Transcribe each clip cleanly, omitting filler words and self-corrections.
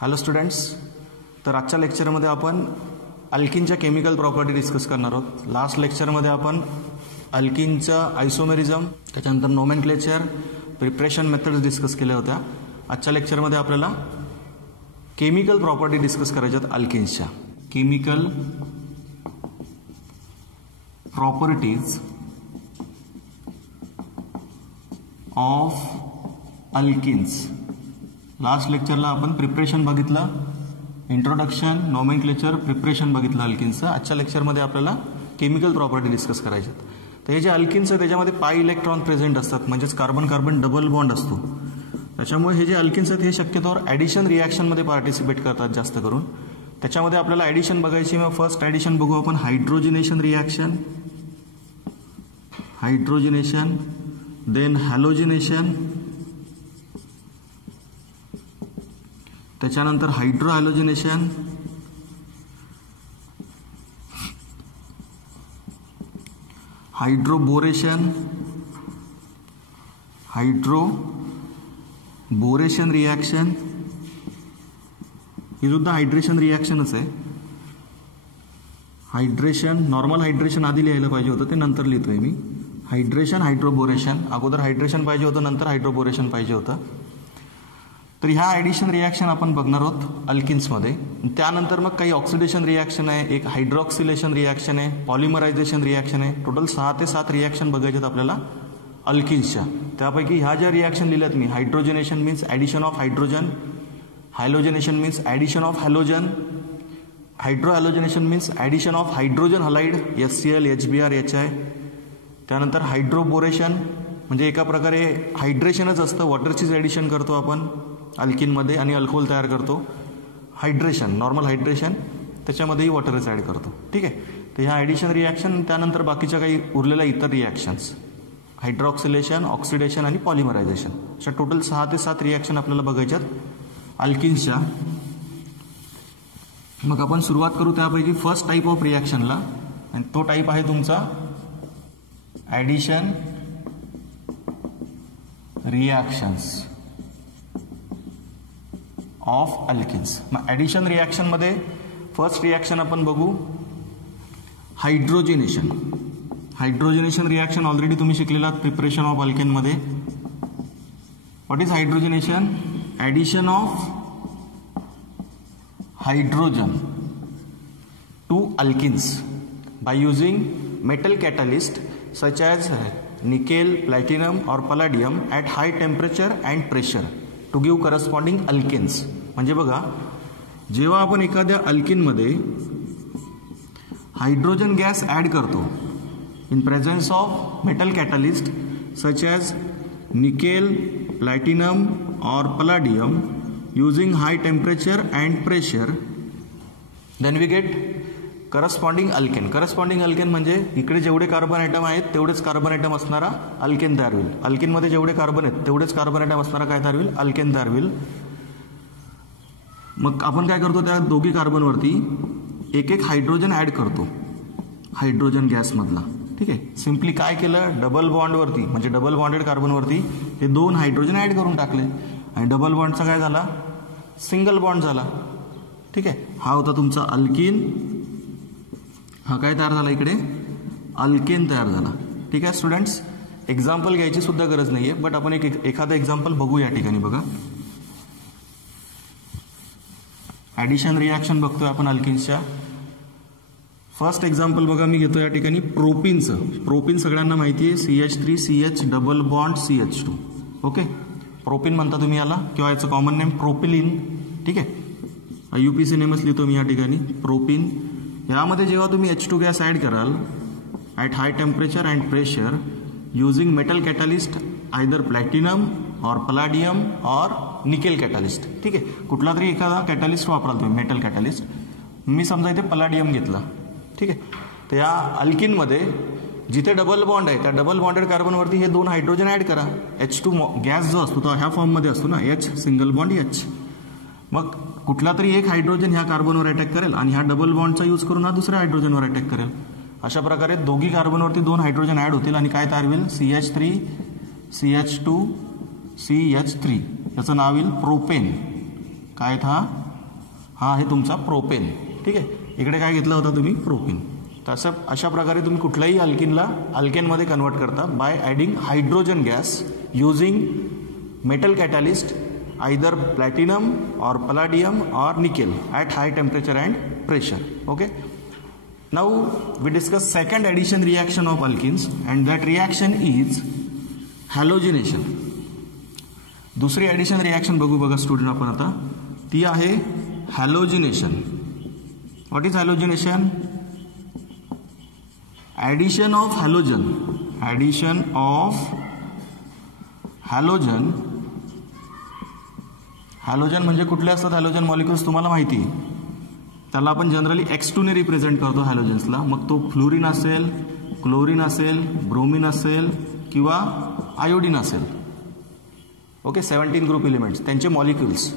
Hello students, तर आजच्या लेक्चरमध्ये आपण अल्किनच्या केमिकल प्रॉपर्टी डिस्कस करणार आहोत. लास्ट लेक्चरमध्ये आपण अल्किनचं आयसोमेरिझम, त्याच्यानंतर नोमेनक्लेचर, प्रिपरेशन मेथड्स डिस्कस केल्या होत्या. आजच्या लेक्चरमध्ये आपल्याला केमिकल प्रॉपर्टी डिस्कस करायच्यात अल्किन्सच्या. Chemical properties of alkynes. Last लेक्चरला आपण प्रिपरेशन बघितलं, इंट्रोडक्शन, नोमेनक्लेचर, प्रिपरेशन बघितलं अल्किन्सचं. आजच्या लेक्चरमध्ये आपल्याला केमिकल प्रॉपर्टी डिस्कस करायच्यात. तर हे जे अल्किन्स आहे त्याच्यामध्ये पाय इलेक्ट्रॉन प्रेझेंट असतात, म्हणजेच कार्बन कार्बन डबल बॉन्ड असतो. त्याच्यामुळे हे जे अल्किन्स आहेत हे शक्यतोवर ॲडिशन रिॲक्शनमध्ये पार्टिसिपेट करतात जास्त करून. त्याच्यामध्ये आपल्याला ॲडिशन बघायची. मग फर्स्ट ॲडिशन बघू आपण हायड्रोजिनेशन रिॲक्शन, हायड्रोजिनेशन, देन हॅलोजिनेशन, त्याच्यानंतर हायड्रो हॅलोजिनेशन, हायड्रोबोरेशन, हायड्रोबोरेशन रिॲक्शन. ही सुद्धा हायड्रेशन रिॲक्शनच आहे. हायड्रेशन, नॉर्मल हायड्रेशन आधी लिहायला पाहिजे होतं, ते नंतर लिहितोय मी. हायड्रेशन, हायड्रोबोरेशन, अगोदर हायड्रेशन पाहिजे होतं, नंतर हायड्रोबोरेशन पाहिजे होतं. तर ह्या ॲडिशन रिॲक्शन आपण बघणार आहोत अल्किन्समध्ये. त्यानंतर मग काही ऑक्सिडेशन रिॲक्शन आहे, एक हायड्रॉक्सिलेशन रिॲक्शन आहे, पॉलिमरायझेशन रिॲक्शन आहे. टोटल 6 ते 7 रिॲक्शन बघायच्यात आपल्याला अल्किन्सच्या. त्यापैकी ह्या ज्या रिॲक्शन लिहिल्यात मी, hydrogenation means addition of hydrogen, halogenation means addition of halogen, hydro halogenation means addition of hydrogen halide HCl, HBr, HI. त्यानंतर हायड्रोबोरेशन म्हणजे एका प्रकारे हायड्रेशनच असतं, वॉटरचीच ॲडिशन करतो आपण अल्किनमध्ये आणि अल्कोहोल तयार करतो. हायड्रेशन, नॉर्मल हायड्रेशन, त्याच्यामध्येही वॉटरच ॲड करतो. ठीक आहे. तर ह्या ॲडिशन रिॲक्शन, त्यानंतर बाकीच्या काही उरलेल्या इतर रिॲक्शन्स, हायड्रॉक्सिलेशन, ऑक्सिडेशन आणि पॉलिमरायझेशन, अशा टोटल 6 ते 7 रिॲक्शन आपल्याला बघायच्यात अल्किन्सच्या. मग आपण सुरुवात करू त्यापैकी फर्स्ट टाईप ऑफ रिॲक्शनला, आणि तो टाईप आहे तुमचा ॲडिशन रिॲक्शन्स ऑफ अल्किन्स. मग ॲडिशन रिॲक्शनमध्ये फर्स्ट रिॲक्शन आपण बघू हायड्रोजिनेशन. हायड्रोजिनेशन रिॲक्शन ऑलरेडी तुम्ही शिकलेला प्रिपरेशन ऑफ अल्केनमध्ये. What is hydrogenation? Addition of hydrogen to alkynes by using metal catalyst such as nickel, platinum or palladium at high temperature and pressure to give corresponding alkenes. म्हणजे बघा, जेव्हा आपण एखाद्या अल्किनमध्ये hydrogen gas add करतो in presence of metal catalyst such as nickel, platinum और palladium using high temperature and pressure, then we get corresponding alkane. Corresponding alkane म्हणजे इकडे जेवढे कार्बन आयटम आहेत तेवढेच कार्बन आयटम असणारा अल्केन तयार होईल. अल्केनमध्ये जेवढे कार्बन आहेत तेवढेच कार्बन आयटम असणारा काय तयार होईल? अल्केन तयार होईल. मग आपण काय करतो, त्या दोघी कार्बनवरती एक एक हायड्रोजन ॲड करतो हायड्रोजन गॅसमधला. ठीक आहे. सिम्पली काय केलं, डबल बॉन्डवरती म्हणजे डबल बॉन्डेड कार्बनवरती हे 2 हायड्रोजन ॲड करून टाकले आणि डबल बॉन्डचा काय झाला, सिंगल बॉन्ड झाला. ठीक आहे. हा होता तुमचा अल्किन. हा काय तयार झाला, इकडे अल्केन तयार झाला. ठीक आहे स्टुडंट्स, एक्झाम्पल घ्यायची सुद्धा गरज नाही आहे, बट आपण एखादं एक्झाम्पल बघू या ठिकाणी. बघा, ॲडिशन रिॲक्शन बघतोय आपण अल्किन्सच्या. फर्स्ट एक्झाम्पल बघा मी घेतो या ठिकाणी प्रोपिनचं. प्रोपिन सगळ्यांना माहिती आहे, CH3CH double bond CH2. Okay, propyne म्हणता तुम्ही याला, किंवा याचं कॉमन नेम प्रोपिलिन. ठीक आहे, UPC नेमच लिहितो मी या ठिकाणी, प्रोपिन. यामध्ये जेव्हा तुम्ही H2 गॅस ॲड कराल at high temperature and pressure using metal catalyst either platinum और पलाडियम और निकेल कॅटलिस्ट. ठीक आहे, कुठला तरी एखादा कॅटलिस्ट वापराल तुम्ही, मेटल कॅटलिस्ट. मी समजा इथे पलाडियम घेतला. ठीक आहे. तर या अल्किनमध्ये जिथे डबल बॉन्ड आहे त्या डबल बॉन्डेड कार्बनवरती हे 2 हायड्रोजन ॲड करा. H2 गॅस जो असतो तो ह्या फॉर्ममध्ये असतो ना, H सिंगल बॉन्ड H. मग कुठला तरी एक हायड्रोजन ह्या कार्बनवर अटॅक करेल आणि ह्या डबल बॉन्डचा यूज करून हा दुसऱ्या हायड्रोजनवर अटॅक करेल. अशा प्रकारे दोघी कार्बनवरती 2 हायड्रोजन ॲड होतील आणि काय तयार होईल, CH3 CH2 CH3, याचं नाव येईल प्रोपेन. काय था हा आहे तुमचा प्रोपेन. ठीक आहे, इकडे काय घेतला होता तुम्ही, प्रोपेन. तसं अशा प्रकारे तुम्ही कुठल्याही अल्किनला अल्केनमध्ये कन्वर्ट करता by adding hydrogen gas using metal catalyst either platinum और पॅलाडियम और nickel at high temperature and pressure. Okay, now we discuss second addition reaction of alkynes and that reaction is halogenation. दुसरी addition reaction बघू बघा student आपण आता, ती आहे halogenation. What is halogenation? Addition of halogen. Addition of halogen. Halogen म्हणजे कुठले असतात हॅलोजन मॉलिक्युल्स तुम्हाला माहिती आहे. त्याला आपण जनरली X2 ने रिप्रेझेंट करतो हॅलोजन्सला. मग तो फ्लोरीन असेल, क्लोरीन असेल, ब्रोमीन असेल किंवा आयोडीन असेल. ओके, 17 ग्रुप एलिमेंट्स त्यांचे मॉलिक्युल्स.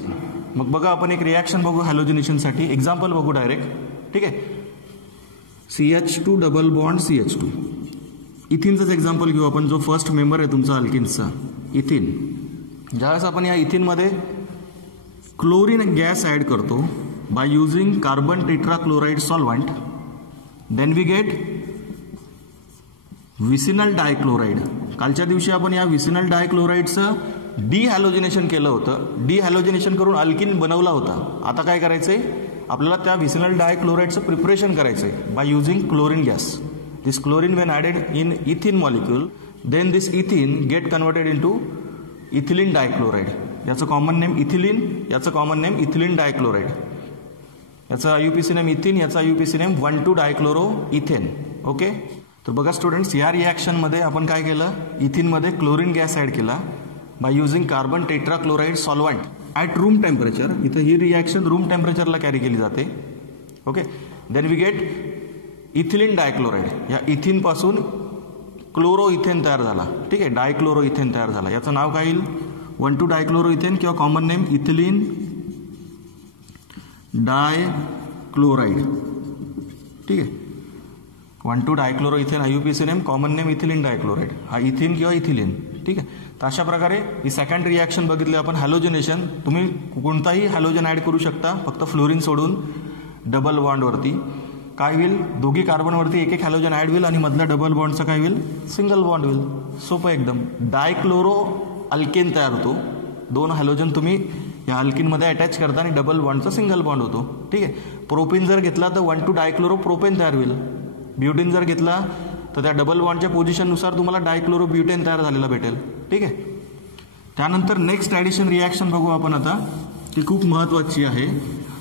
मग बघा आपण एक रिॲक्शन बघू हॅलोजिनेशनसाठी. एक्झाम्पल बघू डायरेक्ट. ठीक आहे, CH2 double bond CH2. इथिनचंच example घेऊ आपण, जो फर्स्ट मेंबर आहे तुमचा अल्किन्सचा, इथिन. ज्यावेळेस आपण या इथिनमध्ये क्लोरीन गॅस ॲड करतो by using carbon tetrachloride solvent, then we get vicinal dichloride. कालच्या दिवशी आपण या विसिनल डायक्लोराइडचं डिहॅलोजिनेशन केलं होतं. डिहॅलोजिनेशन करून अल्किन बनवला होता. आता काय करायचंय आपल्याला, त्या विसिनल डायक्लोराइडचं प्रिपरेशन करायचंय by using chlorine gas. This chlorine when added in ethene molecule, then this ethene get converted into ethylene dichloride. याचं कॉमन नेम इथिलीन, याचं कॉमन नेम इथिलीन डायक्लोराइड. याचा IUPAC नेम इथिन, याचा IUPAC name 1,2 dichloro ethane. Okay, तर बघा students, या रिॲक्शनमध्ये आपण काय केलं, इथिनमध्ये क्लोरीन गॅस ॲड केला by using carbon tetrachloride solvent at room temperature. इथं ही रिॲक्शन रूम टेम्परेचरला कॅरी केली जाते. Okay, then we get ethylene dichloride. या इथिनपासून क्लोरो इथेन तयार झाला. ठीक आहे, डायक्लोरो इथेन तयार झाला. याचं नाव काय येईल, 1,2 डायक्लोरो इथेन किंवा कॉमन नेम इथिलीन डायक्लोराइड. ठीक आहे, 1,2 dichloro ethane IUPAC name, common name ethylene dichloride. हा इथिन किंवा इथिलीन. ठीक आहे, तर अशा प्रकारे ही सेकंड रिॲक्शन बघितली आपण हॅलोजिनेशन. तुम्ही कोणताही हॅलोजन ॲड करू शकता, फक्त फ्लोरीन सोडून. डबल बॉन्डवरती काय होईल, दोघी कार्बनवरती एक एक हॅलोजन ॲड होईल आणि मधल्या डबल बॉन्डचं काय होईल, सिंगल बॉन्ड होईल. सोपं एकदम. डायक्लोरो अल्केन तयार होतो. 2 हॅलोजन तुम्ही या अल्किनमध्ये अटॅच करता आणि डबल बॉन्डचा सिंगल बॉन्ड होतो. ठीक आहे, प्रोपेन जर घेतला तर 1,2 डायक्लोरो प्रोपेन तयार होईल. ब्युटेन जर घेतला तर त्या डबल बॉन्डच्या पोझिशननुसार तुम्हाला डायक्लोरो ब्युटेन तयार झालेला भेटेल. ठीक आहे, त्यानंतर नेक्स्ट ॲडिशन रिॲक्शन बघू आपण आता, ती खूप महत्त्वाची आहे,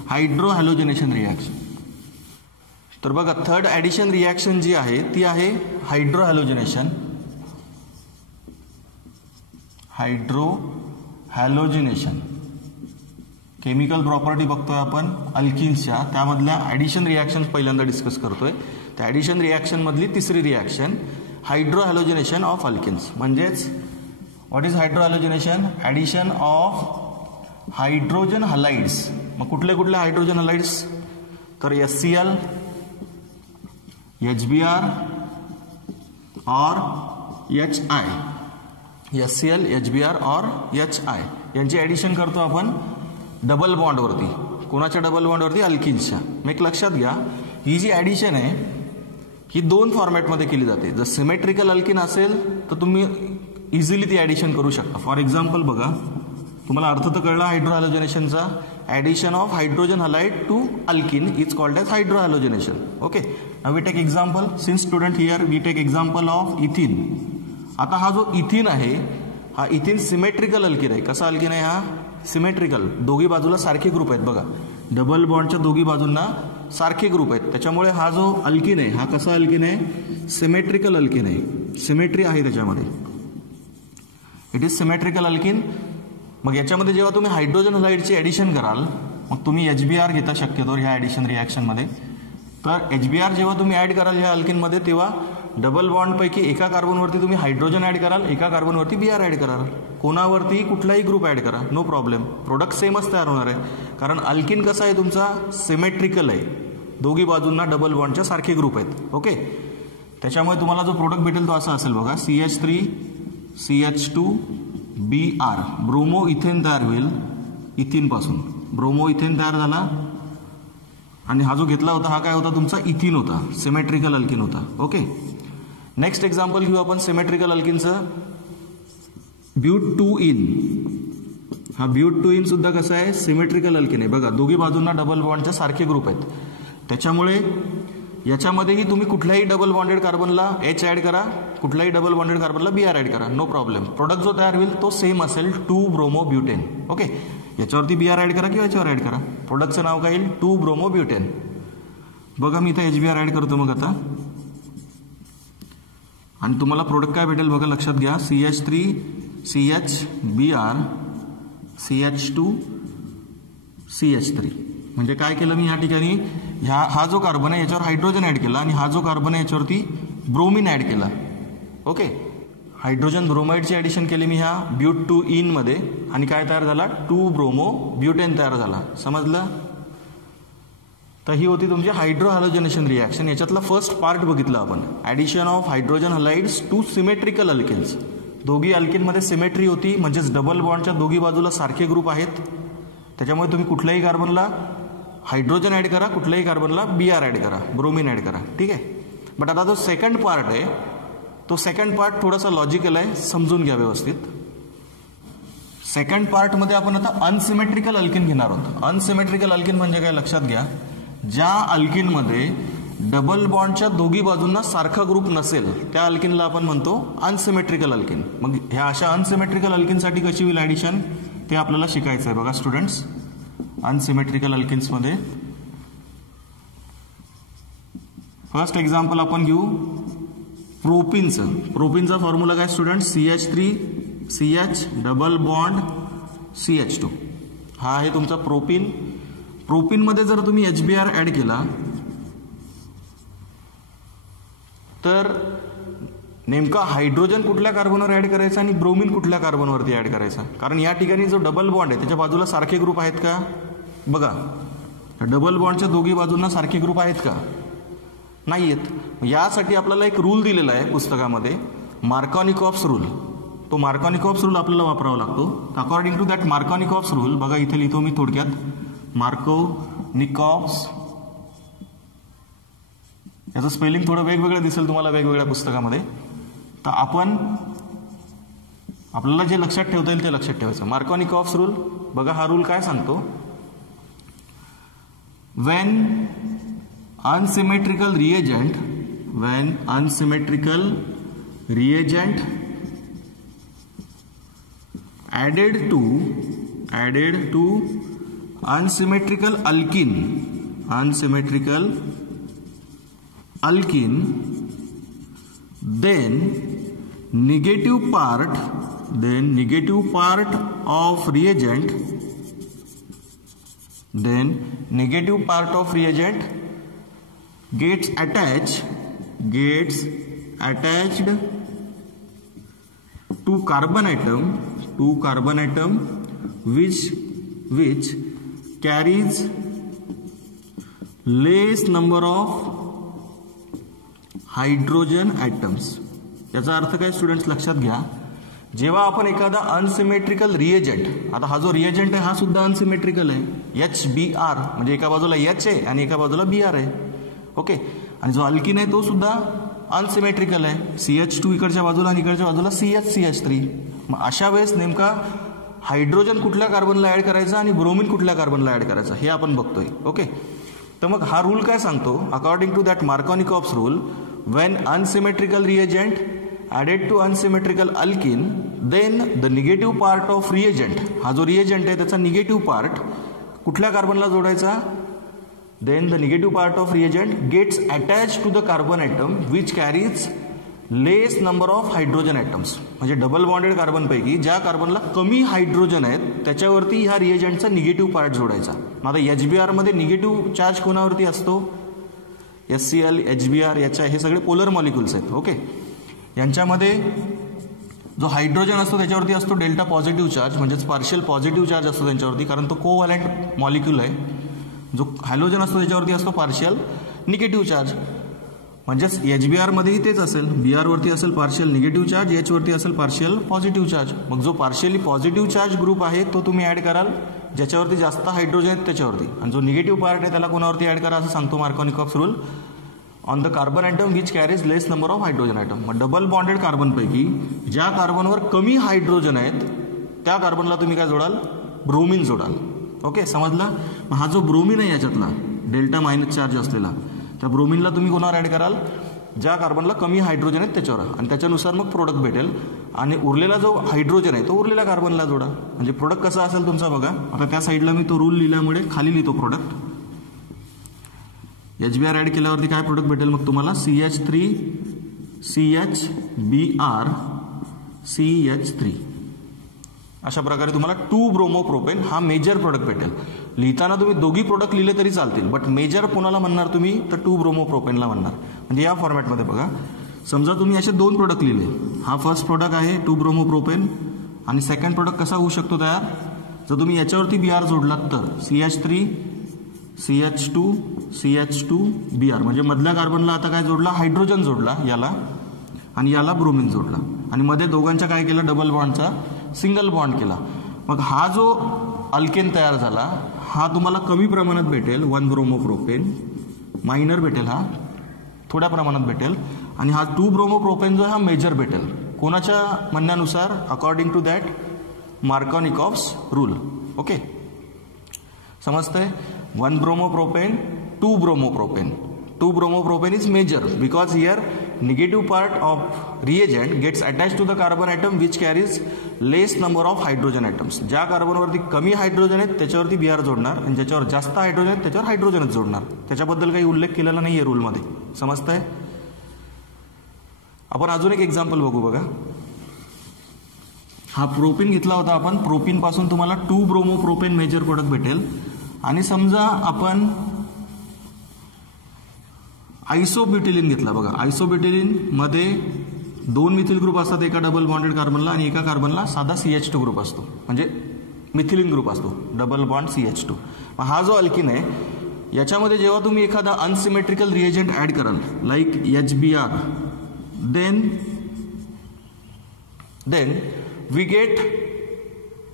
हायड्रो हॅलोजिनेशन रिॲक्शन. तर बघा थर्ड ॲडिशन रिॲक्शन जी आहे ती आहे हायड्रो हॅलोजिनेशन. हायड्रो हॅलोजिनेशन केमिकल प्रॉपर्टी बघतोय आपण अल्किन्सच्या, त्यामधल्या ॲडिशन रिॲक्शन पहिल्यांदा डिस्कस करतोय. त्या ॲडिशन रिॲक्शनमधली तिसरी reaction hydro halogenation of alkynes. म्हणजेच what is hydro halogenation, addition of hydrogen halides. मग कुठले कुठले हायड्रोजन हलाइड्स, तर HCl, HBr और HI. HCl, HBr और HI यांची ॲडिशन करतो आपण डबल बॉन्डवरती. कोणाच्या डबल बॉन्डवरती, अल्किन्सच्या. मग एक लक्षात घ्या, ही जी ॲडिशन आहे ही 2 फॉर्मॅटमध्ये केली जाते. जर सिमेट्रिकल अल्किन असेल तर तुम्ही इझिली ती ॲडिशन करू शकता. फॉर एक्झाम्पल बघा, तुम्हाला अर्थ तर कळला हायड्रो हॅलोजिनेशनचा. Addition of hydrogen halide to alkyne is called as hydro halogenation. Okay, now we take example. Since student here we take example of ethene. आता हा जो इथिन आहे हा इथिन सिमेट्रिकल अल्किन आहे. कसा अल्किन आहे हा, सिमेट्रिकल. दोघी बाजूला सारखे ग्रुप आहेत बघा, डबल बॉन्डच्या दोघी बाजूंना सारखे ग्रुप आहेत. त्याच्यामुळे हा जो अल्किन आहे हा कसा अल्किन आहे, सिमेट्रिकल अल्किन आहे. सिमेट्री आहे त्याच्यामध्ये, इट इज सिमेट्रिकल अल्किन. मग याच्यामध्ये जेव्हा तुम्ही हायड्रोजन हलाइडची ॲडिशन कराल, मग तुम्ही HBr घेता शक्यतो ह्या ॲडिशन रिॲक्शनमध्ये. तर HBr जेव्हा तुम्ही ॲड कराल ह्या अल्किनमध्ये, तेव्हा डबल बॉन्डपैकी एका कार्बनवरती तुम्ही हायड्रोजन ॲड कराल, एका कार्बनवरती Br ॲड कराल. कोणावरती कुठलाही ग्रुप ॲड करा, नो प्रॉब्लेम, प्रोडक्ट सेमच तयार होणार आहे. कारण अल्किन कसा आहे तुमचा, सिमेट्रिकल आहे. दोघी बाजूंना डबल बॉन्डच्या सारखे ग्रुप आहेत. ओके, त्याच्यामुळे तुम्हाला जो प्रोडक्ट भेटेल तो असा असेल बघा, CH3 CH2 Br. Bromo ethane तयार होईल इथिनपासून. ब्रोमो इथेन तयार झाला आणि हा जो घेतला होता हा काय होता तुमचा इथिन होता, सिमेट्रिकल अल्किन होता. ओके, नेक्स्ट एक्झाम्पल घेऊ आपण सिमेट्रिकल अल्किनचं. ब्यूट 2 इन. हा ब्यूट 2 इन सुद्धा कसं आहे, सिमेट्रिकल अल्किन आहे. बघा दोघी बाजूंना डबल बॉन्डचे सारखे ग्रुप आहेत, त्याच्यामुळे याच्यामध्येही तुम्ही कुठल्याही डबल बॉन्डेड कार्बनला H ऍड करा, कुठल्याही डबल बॉन्डेड कार्बनला Br ऍड करा, नो प्रॉब्लेम. प्रोडक्ट जो तयार होईल तो सेम असेल, 2 ब्रोमो ब्युटेन. ओके, याच्यावरती Br ऍड करा किंवा याच्यावर ऍड करा, प्रोडक्टचं नाव काय येईल, 2 ब्रोमो ब्युटेन. बघा मी इथं HBr ऍड करतो मग आता, आणि तुम्हाला प्रोडक्ट काय भेटेल बघा, लक्षात घ्या. CH3 CHBr CH2 CH3. म्हणजे काय केलं मी या ठिकाणी, हा जो कार्बन आहे याच्यावर हायड्रोजन ऍड केला आणि हा जो कार्बन आहे याच्यावरती ब्रोमिन ऍड केला. ओके, हायड्रोजन ब्रोमाइडची ऍडिशन केली मी ह्या ब्यूट 2 इन मध्ये, आणि काय तयार झाला, 2 ब्रोमो ब्युटेन तयार झाला. समजलं. तर ही होती तुमची हायड्रो हॅलोजनेशन रिॲक्शन. याच्यातला फर्स्ट पार्ट बघितला आपण, addition of hydrogen halides to symmetrical alkenes. दोघी अल्किनमध्ये सिमेट्री होती, म्हणजेच डबल बॉन्डच्या दोघी बाजूला सारखे ग्रुप आहेत, त्याच्यामुळे तुम्ही कुठल्याही कार्बनला हायड्रोजन ऍड करा, कुठल्याही कार्बनला Br ऍड करा, ब्रोमिन ऍड करा. ठीक आहे. बट आता जो सेकंड पार्ट आहे तो सेकंड पार्ट थोडासा लॉजिकल आहे, समजून घ्या व्यवस्थित. सेकंड पार्टमध्ये आपण आता अनसिमेट्रिकल अल्किन घेणार आहोत. अनसिमेट्रिकल अल्किन म्हणजे काय, लक्षात घ्या. ज्या अल्किनमध्ये डबल बॉन्डच्या दोघी बाजूंना सारखा ग्रुप नसेल त्या अल्किनला आपण म्हणतो अनसिमेट्रिकल अल्किन. मग ह्या अशा अनसिमेट्रिकल अल्किनसाठी कशी होईल ऍडिशन ते आपल्याला शिकायचं आहे. बघा स्टुडंट्स, अनसिमेट्रिकल अल्किन्समध्ये फर्स्ट एक्झाम्पल आपण घेऊ प्रोपिनचं. प्रोपिनचा फॉर्म्युला काय students, CH3 CH double bond CH2. हा आहे तुमचा प्रोपिन. प्रोपिनमध्ये जर तुम्ही HBr ऍड केला तर नेमका हायड्रोजन कुठल्या कार्बनवर ऍड करायचा आणि ब्रोमिन कुठल्या कार्बनवरती ऍड करायचा, कारण या ठिकाणी जो डबल बॉन्ड आहे त्याच्या बाजूला सारखे ग्रुप आहेत का. बघा डबल बॉन्डच्या दोघी बाजूंना सारखे ग्रुप आहेत का, नाही आहेत. यासाठी आपल्याला एक रूल दिलेला आहे पुस्तकामध्ये, मार्कोनिकॉफ्स रूल. तो मार्कोनिकॉफ्स रूल आपल्याला वापरावा लागतो. According to that Markovnikov's rule, बघा इथे लिहितो मी थोडक्यात, मार्कोनिकॉफ्स, याचं स्पेलिंग थोडं वेगवेगळं दिसेल तुम्हाला वेगवेगळ्या पुस्तकामध्ये. तर आपल्याला जे लक्षात ठेवता येईल ते लक्षात ठेवायचं. मार्कोनिकॉफ्स रूल, बघा हा रूल काय सांगतो, when unsymmetrical reagent added to unsymmetrical alkene, then negative part of reagent gets attached to carbon atom which carries less number of hydrogen atoms. याचा अर्थ काय स्टुडंट्स, लक्षात घ्या. जेव्हा आपण एखादा अनसिमेट्रिकल रिएजंट, आता हा जो रिएजंट आहे हा सुद्धा अनसिमेट्रिकल आहे, HBr म्हणजे एका बाजूला H आहे आणि एका बाजूला Br आहे. ओके, आणि जो अल्किन आहे तो सुद्धा अनसिमेट्रिकल आहे, CH2 इकडच्या बाजूला आणि इकडच्या बाजूला CH3. मग अशा वेळेस नेमका हायड्रोजन कुठल्या कार्बनला ऍड करायचा आणि ब्रोमिन कुठल्या कार्बनला ऍड करायचा हे आपण बघतोय. ओके, तर मग हा रूल काय सांगतो, according to that Markovnikov's rule, when unsymmetrical reagent added to unsymmetrical alkene, then the negative part of reagent, हा जो reagent आहे त्याचा निगेटिव्ह पार्ट कुठल्या कार्बनला जोडायचा, then the negative part of reagent gets attached to the carbon atom which carries less number of hydrogen atoms. म्हणजे double bonded carbon पैकी ज्या कार्बनला कमी हायड्रोजन आहेत त्याच्यावरती ह्या रिएजंटचा निगेटिव्ह पार्ट जोडायचा. आता HBr मध्ये निगेटिव्ह चार्ज कोणावरती असतो, HCl HBr याच्या हे सगळे पोलर मॉलिक्युल्स आहेत. ओके, यांच्यामध्ये जो हायड्रोजन असतो त्याच्यावरती असतो डेल्टा पॉझिटिव्ह चार्ज, म्हणजेच पार्शियल पॉझिटिव्ह चार्ज असतो त्यांच्यावरती, कारण तो कोव्हॅलेंट मॉलिक्युल आहे. जो हॅलोजन असतो त्याच्यावरती असतो पार्शियल निगेटिव्ह चार्ज, म्हणजेच HBr मध्येही तेच असेल, Br वरती असेल पार्शियल निगेटिव्ह चार्ज, H वरती असेल पार्शियल पॉझिटिव्ह चार्ज. मग जो पार्शियली पॉझिटिव्ह चार्ज ग्रुप आहे तो तुम्ही ऍड कराल ज्याच्यावरती जास्त हायड्रोजन आहेत त्याच्यावरती, आणि जो निगेटिव्ह पार्ट आहे त्याला कोणावरती ॲड करा असं सांगतो Markovnikov's rule, on the carbon atom which carries less number of hydrogen atom. मग डबल बॉन्डेड कार्बनपैकी ज्या कार्बनवर कमी हायड्रोजन आहेत त्या कार्बनला तुम्ही काय जोडाल, ब्रोमिन जोडाल. ओके, समजलं. मग हा जो ब्रोमिन आहे याच्यातला डेल्टा मायनस चार्ज असलेला, त्या ब्रोमिनला तुम्ही कोणावर ॲड कराल, ज्या कार्बनला कमी हायड्रोजन आहेत त्याच्यावर, आणि त्याच्यानुसार मग प्रोडक्ट भेटेल. आणि उरलेला जो हायड्रोजन आहे तो उरलेल्या कार्बनला जोडा. म्हणजे प्रोडक्ट कसा असेल तुमचा बघा. आता त्या साईडला मी तो रूल लिहिल्यामुळे खाली लिहितो प्रोडक्ट. HBr ॲड केल्यावरती काय प्रोडक्ट भेटेल मग तुम्हाला, CH3 CHBr CH3. अशा प्रकारे तुम्हाला 2 ब्रोमोप्रोपेन हा मेजर प्रोडक्ट भेटेल. लिहिताना तुम्ही दोघी प्रोडक्ट लिहिले तरी चालतील, बट मेजर कोणाला म्हणणार तुम्ही, तर 2 ब्रोमोप्रोपेनला म्हणणार. म्हणजे या फॉर्मॅटमध्ये बघा, समजा तुम्ही असे 2 प्रोडक्ट लिहिले, हा फर्स्ट प्रोडक्ट आहे 2 ब्रोमोप्रोपेन, आणि सेकंड प्रोडक्ट कसा होऊ शकतो तयार, जर तुम्ही याच्यावरती Br जोडलात तर CH3 CH2 CH2 Br, म्हणजे मधल्या कार्बनला आता काय जोडला, हायड्रोजन जोडला याला, आणि याला ब्रोमिन जोडला, आणि मध्ये दोघांच्या काय केलं, डबल बॉन्डचा सिंगल बॉन्ड केला. मग हा जो अल्केन तयार झाला हा तुम्हाला कमी प्रमाणात भेटेल, 1 ब्रोमोप्रोपेन, मायनर भेटेल, हा थोड्या प्रमाणात भेटेल, आणि हा 2 ब्रोमोप्रोपेन जो हा मेजर भेटेल. कोणाच्या म्हणण्यानुसार, according to that Markovnikov's rule. Okay, समजतंय. 1 bromopropane, 2 bromopropane. 2 bromopropane is major because here negative part of reagent gets attached to the carbon atom which carries less number of hydrogen atoms. ज्या कार्बनवरती कमी hydrogen आहेत त्याच्यावरती Br जोडणार, आणि ज्याच्यावर जास्त hydrogen आहेत त्याच्यावर हायड्रोजनच जोडणार. त्याच्याबद्दल काही उल्लेख केलेला नाही आहे रूलमध्ये. समजतंय. आपण अजून एक एक्झाम्पल बघू बघा. हा प्रोपिन घेतला होता आपण. प्रोपिन पासून तुम्हाला 2 ब्रोमोप्रोपेन मेजर प्रोडक्ट भेटेल, आणि समजा आपण आयसोब्युटिलिन घेतला बघा. आयसोब्युटिलिन मध्ये 2 मिथिल ग्रुप असतात, एका डबल बॉन्डेड कार्बनला, आणि एका कार्बनला साधा CH2 ग्रुप असतो, म्हणजे मिथिलिन ग्रुप असतो, डबल बॉन्ड CH2. हा जो अल्किन आहे याच्यामध्ये जेव्हा तुम्ही एखादा अनसिमेट्रिकल रिएजंट ऍड कराल, like HBr, then we get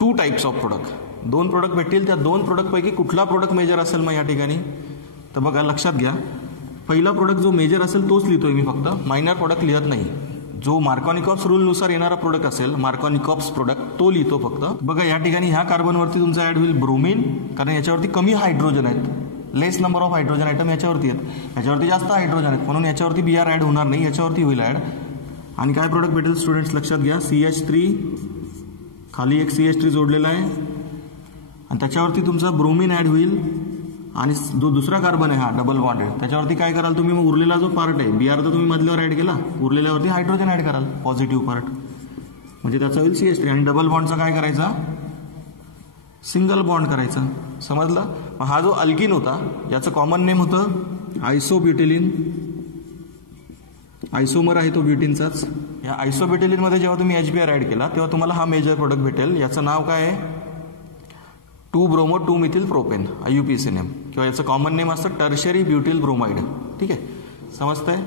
2 types of product. 2 product भेटतील. त्या 2 प्रोडक्टपैकी कुठला प्रोडक्ट मेजर असेल मग या ठिकाणी, तर बघा लक्षात घ्या, पहिला प्रोडक्ट जो मेजर असेल तोच लिहितोय मी, फक्त मायनर प्रोडक्ट लिहत नाही. जो मार्कोनिकॉफ्स रूलनुसार येणारा प्रोडक्ट असेल, मार्कोनिकॉफ्स प्रोडक्ट, तो लिहितो फक्त. बघा या ठिकाणी ह्या कार्बनवरती तुमचा ऍड होईल ब्रोमिन, कारण याच्यावरती कमी हायड्रोजन आहेत, लेस नंबर ऑफ हायड्रोजन आयटम याच्यावरती आहेत. याच्यावरती जास्त हायड्रोजन आहेत म्हणून याच्यावरती Br ऍड होणार नाही, याच्यावरती होईल ऍड. आणि काय प्रोडक्ट भेटेल स्टुडंट्स लक्षात घ्या, CH3, खाली एक CH3 जोडलेला आहे, आणि त्याच्यावरती तुमचा ब्रोमिन ऍड होईल, आणि जो दुसरा कार्बन आहे हा डबल बॉन्डेड त्याच्यावरती काय कराल तुम्ही, मग उरलेला जो पार्ट आहे Br तर तुम्ही मधल्यावर ऍड केला, उरलेल्यावरती हायड्रोजन ऍड कराल, पॉझिटिव्ह पार्ट, म्हणजे त्याचा होईल CH3. आणि डबल बॉन्डचा काय करायचा, सिंगल बॉन्ड करायचा. समजलं. मग हा जो अल्किन होता याचं कॉमन नेम होतं आयसोब्युटिलिन. आयसोमर आहे तो ब्युटिनचाच. या आयसोब्युटिलिन मध्ये जेव्हा तुम्ही HBr ऍड केला तेव्हा तुम्हाला हा मेजर प्रोडक्ट भेटेल. याचं नाव काय आहे, 2 ब्रोमो 2 मिथिल प्रोपेन, IUPACN, किंवा याचं कॉमन नेम असतं टर्शरी ब्युटिल ब्रोमाइड. ठीक आहे, समजतंय.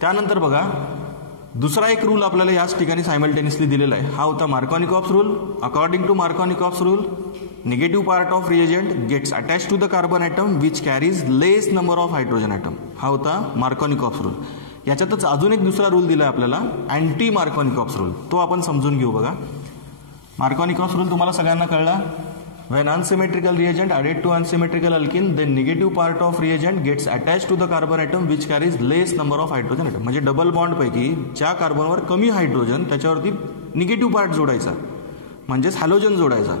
त्यानंतर बघा दुसरा एक रूल आपल्याला याच ठिकाणी सायमल्टेनियसली दिलेला आहे. हा होता Markovnikov's rule. According to Markovnikov's rule, negative part of reagent gets attach to the carbon atom which carries less number of hydrogen atom. हा होता मार्कोनिकॉफ्स रूल. याच्यातच अजून एक दुसरा रूल दिला आपल्याला, अँटी मार्कोनिकॉफ्स रूल. तो आपण समजून घेऊ बघा. मार्कोनिकॉफ्स रूल तुम्हाला सगळ्यांना कळला. When unsymmetrical reagent added to unsymmetrical alkene, then negative part of reagent gets attached to the carbon atom which carries less number of hydrogen atom. म्हणजे डबल बॉन्ड पैकी ज्या कार्बनवर कमी हायड्रोजन त्याच्यावरती निगेटिव्ह पार्ट जोडायचा, म्हणजेच हॅलोजन जोडायचा,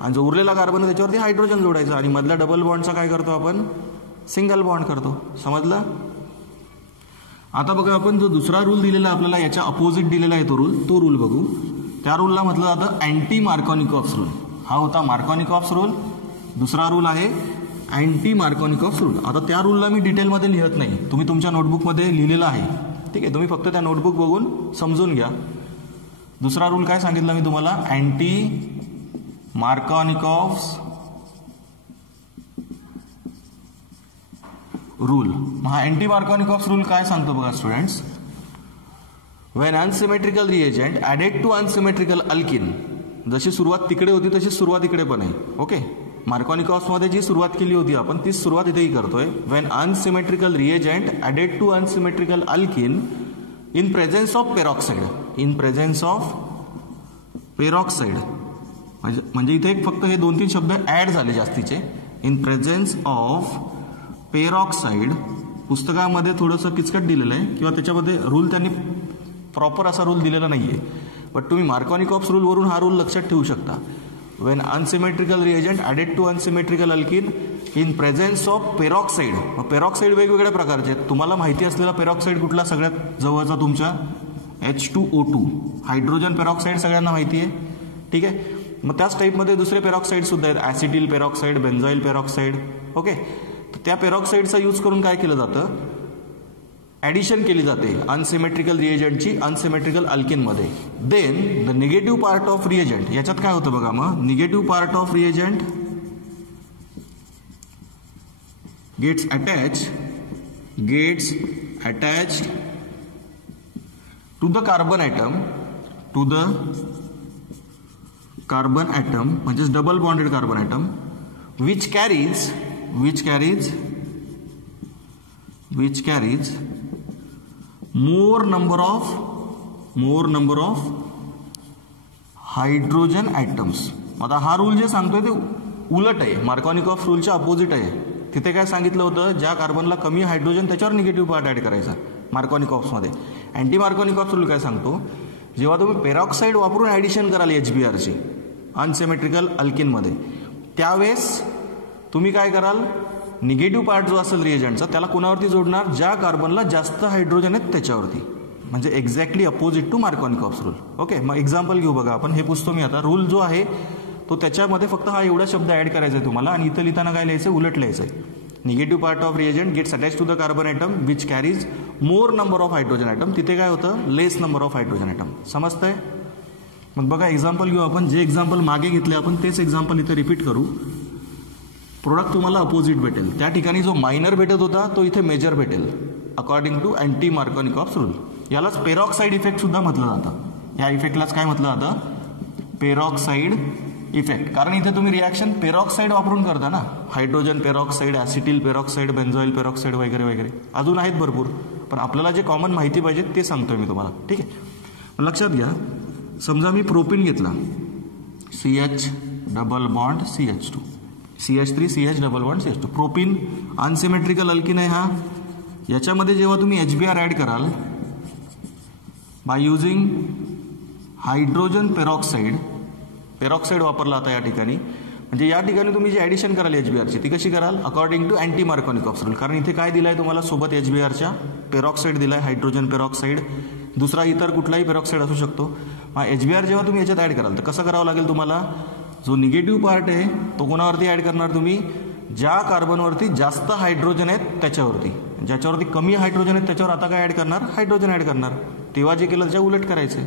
आणि जो उरलेला कार्बन आहे त्याच्यावरती हायड्रोजन जोडायचा, आणि मधल्या डबल बॉन्डचा काय करतो आपण, सिंगल बॉन्ड करतो. समजलं. आता बघा आपण जो दुसरा रूल दिलेला आपल्याला याच्या अपोजिट दिलेला आहे तो रूल बघू. त्या रूलला म्हटलं जातं अँटी मार्कोनिकॉफ्स रूल. हा होता मार्कोनिकॉफ्स रूल. दुसरा रूल आहे अँटी मार्कोनिकॉफ्स रूल. आता त्या रूलला मी डिटेलमध्ये लिहत नाही, तुम्ही तुमच्या नोटबुकमध्ये लिहिलेला आहे. ठीक आहे, तुम्ही फक्त त्या नोटबुक बघून समजून घ्या. दुसरा रूल काय सांगितला मी तुम्हाला, अँटी मार्कोनिकॉफ्स रूल. हा अँटी मार्कोनिकॉफ्स रूल काय सांगतो बघा students. When unsymmetrical reagent added to unsymmetrical alkene, जशी सुरुवात तिकडे होती तशी सुरुवात इकडे पण आहे. ओके, मार्कोनिकॉफ्समध्ये जी सुरुवात केली होती आपण तीच सुरुवात इथेही करतोय. When unsymmetrical reagent added to unsymmetrical alkyne in presence of peroxide. In presence of peroxide म्हणजे इथे फक्त हे 2-3 शब्द ॲड झाले जास्तीचे. इन प्रेझेन्स ऑफ पेरॉक्साईड पुस्तकामध्ये थोडंसं किचकट दिलेलं आहे किंवा त्याच्यामध्ये रूल त्यांनी प्रॉपर असा रूल दिलेला नाही आहे. बट तुम्ही मार्कोनिकॉफ्स रूलवरून हा रूल लक्षात ठेवू शकता. When unsymmetrical reagent added to unsymmetrical alkyne in presence of peroxide. मग पेरॉक्साईड वेगवेगळ्या प्रकारचे आहेत. तुम्हाला माहिती असलेला पेरॉक्साईड कुठला सगळ्यात जवळचा तुमच्या H2O2 हायड्रोजन पेरॉक्साईड सगळ्यांना माहिती आहे. ठीक आहे. मग त्याच टाईपमध्ये दुसरे पेरॉक्साईड सुद्धा आहेत. Acetyl peroxide, benzoyl peroxide. Okay. तर त्या पेरॉक्साईडचा यूज करून काय केलं जातं, ॲडिशन केली जाते अनसिमेट्रिकल रिएजंटची अनसिमेट्रिकल अल्किनमध्ये. Then the negative part of reagent याच्यात काय होतं बघा. मग negative part of reagent gets attached to the carbon atom म्हणजेच double bonded carbon atom which carries more number of hydrogen atoms. आता हा रूल जे सांगतोय ते उलट आहे, मार्कोनिकॉफ्स रूलच्या अपोजिट आहे. तिथे काय सांगितलं होतं, ज्या कार्बनला कमी हायड्रोजन त्याच्यावर निगेटिव्ह पार्ट ॲड करायचा मार्कोनिकॉफ्समध्ये. अँटी मार्कोनिकॉफ्स रूल काय सांगतो, जेव्हा तुम्ही पेरॉक्साईड वापरून ॲडिशन कराल HBrची अनसिमेट्रिकल अल्किनमध्ये त्यावेळेस तुम्ही काय कराल, निगेटिव्ह पार्ट जो असेल रिएजंटचा त्याला कोणावरती जोडणार, ज्या कार्बनला जास्त हायड्रोजन आहेत त्याच्यावरती. म्हणजे exactly opposite to Markovnikov's rule. Okay. मग एक्झाम्पल घेऊ बघा आपण. हे पुसतो मी आता. रूल जो आहे तो त्याच्यामध्ये फक्त हा एवढा शब्द ॲड करायचा आहे तुम्हाला आणि इथं लिहिताना काय लिहायचं, उलट लिहायचं आहे. Negative part of reagent gets attach to the carbon atom which carries more number of hydrogen atom. तिथे काय होतं, less number of hydrogen atom. समजतंय. मग बघा एक्झाम्पल घेऊ आपण. जे एक्झाम्पल मागे घेतले आपण तेच एक्झाम्पल इथे रिपीट करू. प्रोडक्ट तुम्हाला अपोजिट भेटेल. त्या ठिकाणी जो मायनर भेटत होता तो इथे मेजर भेटेल according to anti Markovnikov's rule. यालाच पेरॉक्साईड इफेक्ट सुद्धा म्हटलं जातं. या इफेक्टलाच काय म्हटलं जातं, पेरॉक्साईड इफेक्ट. कारण इथे तुम्ही रिॲक्शन पेरॉक्साईड वापरून करता ना, hydrogen peroxide, acetyl peroxide, benzoyl peroxide वगैरे वगैरे अजून आहेत भरपूर. पण आपल्याला जे कॉमन माहिती पाहिजे ते सांगतोय मी तुम्हाला. ठीक आहे. लक्षात घ्या. समजा मी प्रोपिन घेतला, CH double bond CH2, CH3 CH double bond CH2. Propyne unsymmetrical alkene आहे हा. याच्यामध्ये जेव्हा तुम्ही HBr ॲड कराल बाय युझिंग हायड्रोजन पेरॉक्साईड वापरला आता या ठिकाणी. म्हणजे या ठिकाणी तुम्ही जी ॲडिशन कराल HBrची ती कशी कराल, according to anti Markovnikov's rule. कारण इथे काय दिलं आहे तुम्हाला सोबत HBrच्या, पेरॉक्साईड दिला आहे, हायड्रोजन पेरॉक्साईड, दुसरा इतर कुठलाही पेरॉक्साईड असू शकतो. HBr जेव्हा तुम्ही याच्यात ॲड कराल तर कसं करावं लागेल तुम्हाला, जो निगेटिव्ह पार्ट आहे तो कोणावरती ॲड करणार तुम्ही, ज्या कार्बनवरती जास्त हायड्रोजन आहेत त्याच्यावरती. ज्याच्यावरती कमी हायड्रोजन आहेत त्याच्यावर आता काय ॲड करणार, हायड्रोजन ॲड करणार. तेव्हा जे केलं त्याच्या उलट करायचं.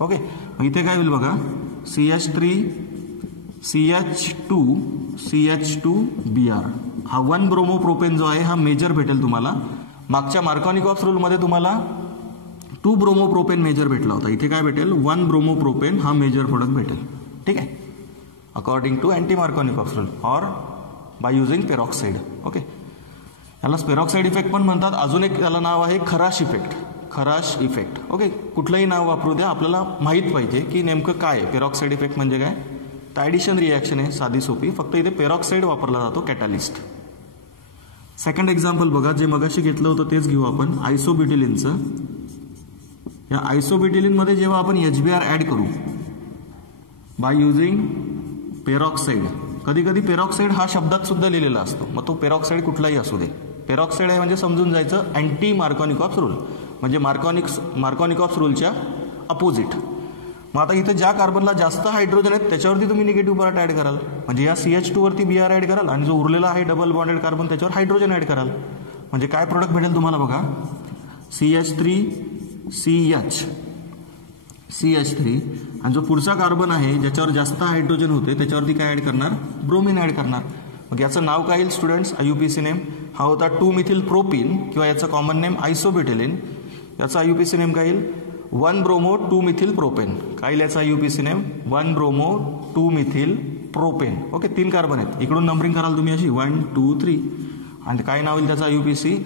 ओके. इथे काय होईल बघा, CH3 CH2 CH2Br. हा 1 ब्रोमोप्रोपेन जो आहे हा मेजर भेटेल तुम्हाला. मागच्या मार्कोनिकॉफ्स रूलमध्ये तुम्हाला 2 ब्रोमोप्रोपेन मेजर भेटला होता. इथे काय भेटेल, 1 ब्रोमोप्रोपेन हा मेजर प्रोडक्ट भेटेल. ठीक आहे. According to anti Markovnikov's rule or by using peroxide. Okay. याला पेरॉक्साईड इफेक्ट पण म्हणतात. अजून एक त्याला नाव आहे खराश इफेक्ट. ओके. कुठलंही नाव वापरू द्या, आपल्याला माहीत पाहिजे की नेमकं काय आहे. पेरॉक्साईड इफेक्ट म्हणजे काय, तर ॲडिशन रिॲक्शन आहे साधी सोपी, फक्त इथे पेरॉक्साईड वापरला जातो कॅटॅलिस्ट. सेकंड एक्झाम्पल बघा, जे मगाशी घेतलं होतं तेच घेऊ आपण, आयसोब्युटिलिनचं. या आयसोब्युटिलिनमध्ये जेव्हा आपण HBr ॲड करू बाय युझिंग पेरॉक्साईड, कधी कधी पेरॉक्साईड हा शब्दात सुद्धा लिहिलेला असतो. मग तो पेरॉक्साईड कुठलाही असू दे, पेरॉक्साईड आहे म्हणजे समजून जायचं अँटी मार्कोनिकॉफ्स रूल, म्हणजे मार्कोनिकॉफ्स रूलच्या अपोजिट. मग आता इथे ज्या कार्बनला जास्त हायड्रोजन आहेत त्याच्यावरती तुम्ही निगेटिव्ह पार्ट ॲड कराल. म्हणजे या CH2 वरती Br ॲड कराल आणि जो उरलेला आहे डबल बॉन्डेड कार्बन त्याच्यावर हायड्रोजन ॲड कराल. म्हणजे काय प्रोडक्ट भेटेल तुम्हाला बघा, CH3 CH3 आणि जो पुढचा कार्बन आहे ज्याच्यावर जास्त हायड्रोजन होते त्याच्यावरती काय ॲड करणार, ब्रोमिन ॲड करणार. मग याचं नाव काय येईल स्टुडंट्स, IUPAC नेम हा होता 2-मिथिल प्रोपिन किंवा याचं कॉमन नेम आयसोब्युटिलिन. याचा IUPAC नेम काय येईल, 1 ब्रोमो 2-मिथिल प्रोपेन. काय येईल याचा IUPAC name, 1 bromo two methyl propane. Okay, 3 carbon आहेत. इकडून नंबरिंग कराल तुम्ही अशी 1 2 3 आणि काय नाव येईल त्याचा UPC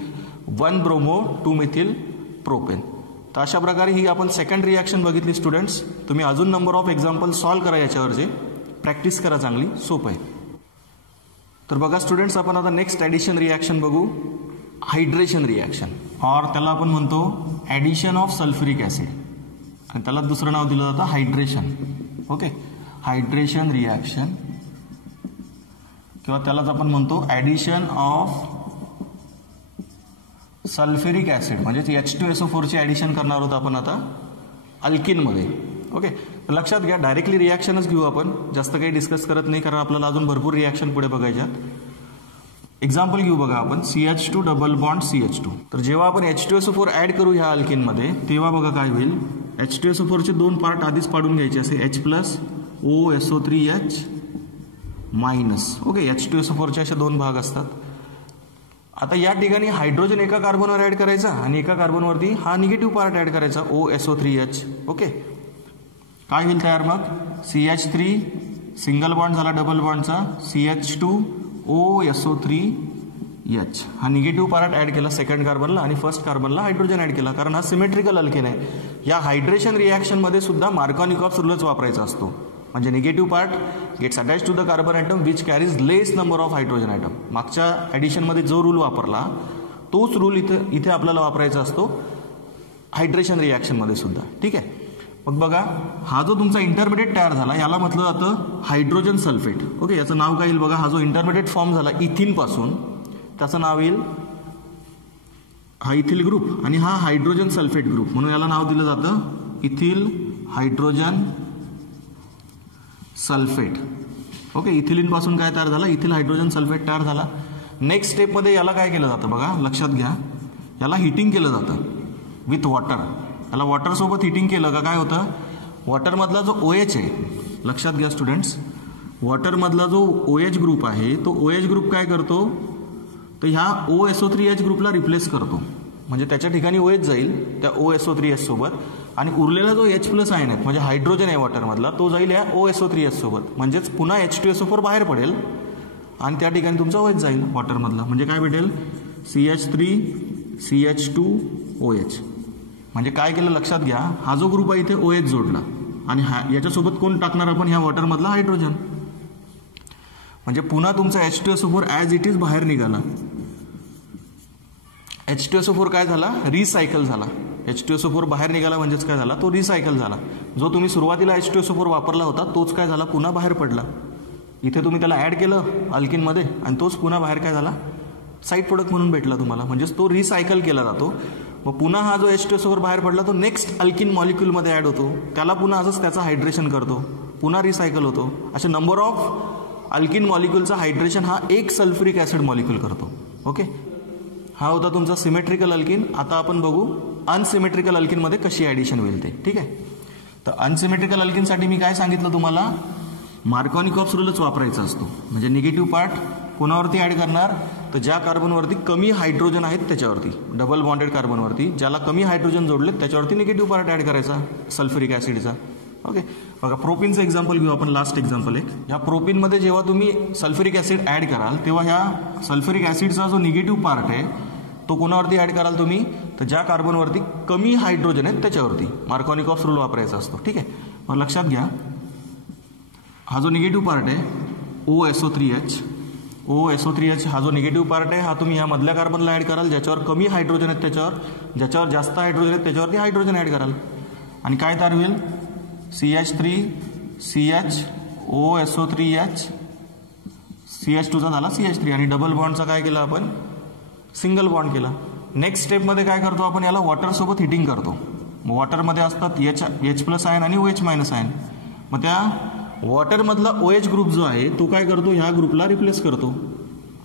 1 ब्रोमो 2 मिथिल प्रोपेन. तर अशा प्रकारे ही आपण सेकंड रिॲक्शन बघितली स्टुडंट्स. तुम्ही अजून नंबर ऑफ एक्झाम्पल सॉल्व्ह करा याच्यावरचे, प्रॅक्टिस करा चांगली, सोपं आहे. तर बघा स्टुडंट्स, आपण आता नेक्स्ट ॲडिशन रिॲक्शन बघू, हायड्रेशन रिॲक्शन, और त्याला आपण म्हणतो ॲडिशन ऑफ सल्फ्युरिक ॲसिड आणि त्याला दुसरं नाव दिलं जातं हायड्रेशन. ओके, हायड्रेशन रिॲक्शन किंवा त्यालाच आपण म्हणतो ॲडिशन ऑफ सल्फ्युरिक ॲसिड, म्हणजेच H2SO4 ची ॲडिशन करणार आहोत आपण आता अल्किनमध्ये. ओके, लक्षात घ्या, डायरेक्टली रिॲक्शनच घेऊ आपण, जास्त काही डिस्कस करत नाही, कारण आपल्याला अजून भरपूर रिॲक्शन पुढे बघायच्यात. एक्झाम्पल घेऊ बघा आपण, CH2 डबल बॉन्ड CH2. तर जेव्हा आपण H2SO4 ॲड करू ह्या अल्किनमध्ये, तेव्हा बघा काय होईल, H2SO4 चे 2 पार्ट आधीच पाडून घ्यायचे, असे H plus OSO3H minus. Okay, H2SO4 चे असे 2 भाग असतात. आता या ठिकाणी हायड्रोजन एका कार्बनवर ॲड करायचा आणि एका कार्बनवरती हा निगेटिव्ह पार्ट ॲड करायचा OSO3H. ओके, काय होईल तयार मग, CH3 सिंगल बॉन्ड झाला डबल बॉन्डचा, CH2 OSO3H. हा निगेटिव्ह पार्ट ॲड केला सेकंड कार्बनला आणि फर्स्ट कार्बनला हायड्रोजन ॲड केला, कारण हा सिमेट्रिकल अल्केन आहे. या हायड्रेशन रिॲक्शनमध्ये सुद्धा मार्कोनिकॉफ्स रूलच वापरायचा असतो, म्हणजे negative part gets attach to the carbon atom which carries less number of hydrogen atom. मागच्या ॲडिशनमध्ये जो रूल वापरला तोच रूल इथे आपल्याला वापरायचा असतो हायड्रेशन रिॲक्शनमध्ये सुद्धा. ठीक आहे, मग बघा, हा जो तुमचा इंटरमिडिएट तयार झाला याला म्हटलं जातं हायड्रोजन सल्फेट. ओके, याचं नाव काय येईल बघा, हा जो इंटरमिडिएट फॉर्म झाला इथिन पासून, त्याचं नाव येईल हा इथिल ग्रुप आणि हा हायड्रोजन सल्फेट ग्रुप, म्हणून याला नाव दिलं जातं ethyl hydrogen sulphate. Okay, ethylene पासून काय तयार झाला, इथिल हायड्रोजन सल्फेट तयार झाला. नेक्स्ट स्टेपमध्ये याला काय केलं जातं बघा, लक्षात घ्या, याला हिटिंग केलं जातं विथ वॉटर. याला वॉटरसोबत हिटिंग केलं का काय होतं, वॉटरमधला जो OH आहे, लक्षात घ्या स्टुडंट्स, वॉटरमधला जो OH ग्रुप आहे तो OH ग्रुप काय करतो, तर ह्या OSO3H ग्रुपला रिप्लेस करतो, म्हणजे त्याच्या ठिकाणी OH जाईल त्या OSO3H सोबत आणि उरलेला जो H प्लस आयन आहे म्हणजे हायड्रोजन आहे वॉटरमधला, तो जाईल या OSO3H सोबत, म्हणजेच पुन्हा H2SO4 बाहेर पडेल आणि त्या ठिकाणी तुमचा OH जाईल वॉटरमधला, म्हणजे काय भेटेल CH3 CH2OH. म्हणजे काय केलं लक्षात घ्या, हा जो ग्रुप आहे इथे OH जोडला आणि याच्यासोबत कोण टाकणार आपण, ह्या वॉटरमधला हायड्रोजन, म्हणजे पुन्हा तुमचा H2SO4 ॲज इट इज बाहेर निघाला. H2SO4 काय झाला, रिसायकल झाला. H2SO4 बाहेर निघाला म्हणजेच काय झाला, तो रिसायकल झाला. जो तुम्ही सुरुवातीला H2SO4 वापरला होता तोच काय झाला, पुन्हा बाहेर पडला. इथे तुम्ही त्याला ॲड केलं अल्किनमध्ये आणि तोच पुन्हा बाहेर काय झाला, साईड प्रोडक्ट म्हणून भेटला तुम्हाला, म्हणजेच तो रिसायकल केला जातो. मग पुन्हा हा जो H2SO4 बाहेर पडला तो नेक्स्ट अल्किन मॉलिक्यूलमध्ये ॲड होतो, त्याला पुन्हा असंच त्याचं हायड्रेशन करतो, पुन्हा रिसायकल होतो. असे नंबर ऑफ अल्किन मॉलिक्यूलचा हायड्रेशन हा एक सल्फ्युरिक ॲसिड मॉलिक्यूल करतो. ओके, हा होता तुमचा सिमेट्रिकल अल्किन. आता आपण बघू अनसिमेट्रिकल अल्किनमध्ये कशी ॲडिशन होईल ते. ठीक आहे, तर अनसिमेट्रिकल अल्किनसाठी मी काय सांगितलं तुम्हाला, मार्कोनिकॉफ्स रूलच वापरायचा असतो, म्हणजे निगेटिव्ह पार्ट कोणावरती ॲड करणार, तर ज्या कार्बनवरती कमी हायड्रोजन आहेत त्याच्यावरती, डबल बॉन्डेड कार्बनवरती ज्याला कमी हायड्रोजन जोडले त्याच्यावरती निगेटिव्ह पार्ट ॲड करायचा सल्फ्युरिक ॲसिडचा. ओके, बघा प्रोपिनचं एक्झाम्पल घेऊ आपण, लास्ट एक्झाम्पल एक. या प्रोपिनमध्ये जेव्हा तुम्ही सल्फ्युरिक ॲसिड ॲड कराल तेव्हा ह्या सल्फ्युरिक ॲसिडचा जो निगेटिव्ह पार्ट आहे तो कोणावरती ॲड कराल तुम्ही, तर ज्या कार्बनवरती कमी हायड्रोजन आहेत त्याच्यावरती मार्कोनिकॉफ्स रूल वापरायचा असतो. ठीक आहे, मग लक्षात घ्या, हा जो निगेटिव्ह पार्ट आहे OSO3H हा जो निगेटिव्ह पार्ट आहे हा तुम्ही ह्या मधल्या कार्बनला ॲड कराल ज्याच्यावर कमी हायड्रोजन आहेत त्याच्यावर, ज्याच्यावर जास्त हायड्रोजन आहेत त्याच्यावरती हायड्रोजन ॲड कराल आणि काय तयार होईल, CH3 CH OSO3H, CH2चा झाला CH3 आणि डबल बॉन्डचा काय केला आपण, सिंगल बॉन्ड केला. नेक्स्ट स्टेपमध्ये काय करतो आपण, याला वॉटरसोबत हिटिंग करतो. वॉटरमध्ये असतात H प्लस आयन आणि OH मायनस आयन, मग त्या वॉटरमधला OH ग्रुप जो आहे तो काय करतो, ह्या ग्रुपला रिप्लेस करतो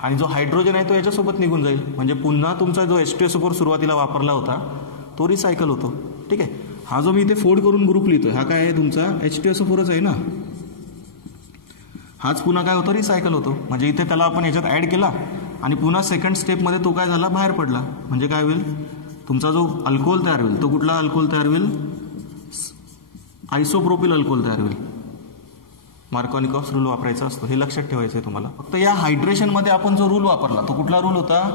आणि जो हायड्रोजन आहे तो याच्यासोबत निघून जाईल, म्हणजे पुन्हा तुमचा जो H2SO4 सुरुवातीला वापरला होता तो रिसायकल होतो. ठीक आहे, हा जो मी इथे फोल्ड करून ग्रुप लिहितोय हा काय आहे तुमचा H2SO4च आहे ना, हाच पुन्हा काय होतो, रिसायकल होतो. म्हणजे इथे त्याला आपण याच्यात ॲड केला आणि पुन्हा सेकंड स्टेपमध्ये तो काय झाला, बाहेर पडला. म्हणजे काय होईल, तुमचा जो अल्कोहोल तयार होईल तो कुठला अल्कोहोल तयार होईल, आयसोप्रोपिल अल्कोहोल तयार होईल. मार्कोनिकॉफ्स रूल वापरायचा असतो, हे लक्षात ठेवायचं आहे तुम्हाला. फक्त या हायड्रेशनमध्ये आपण जो रूल वापरला तो कुठला रूल होता?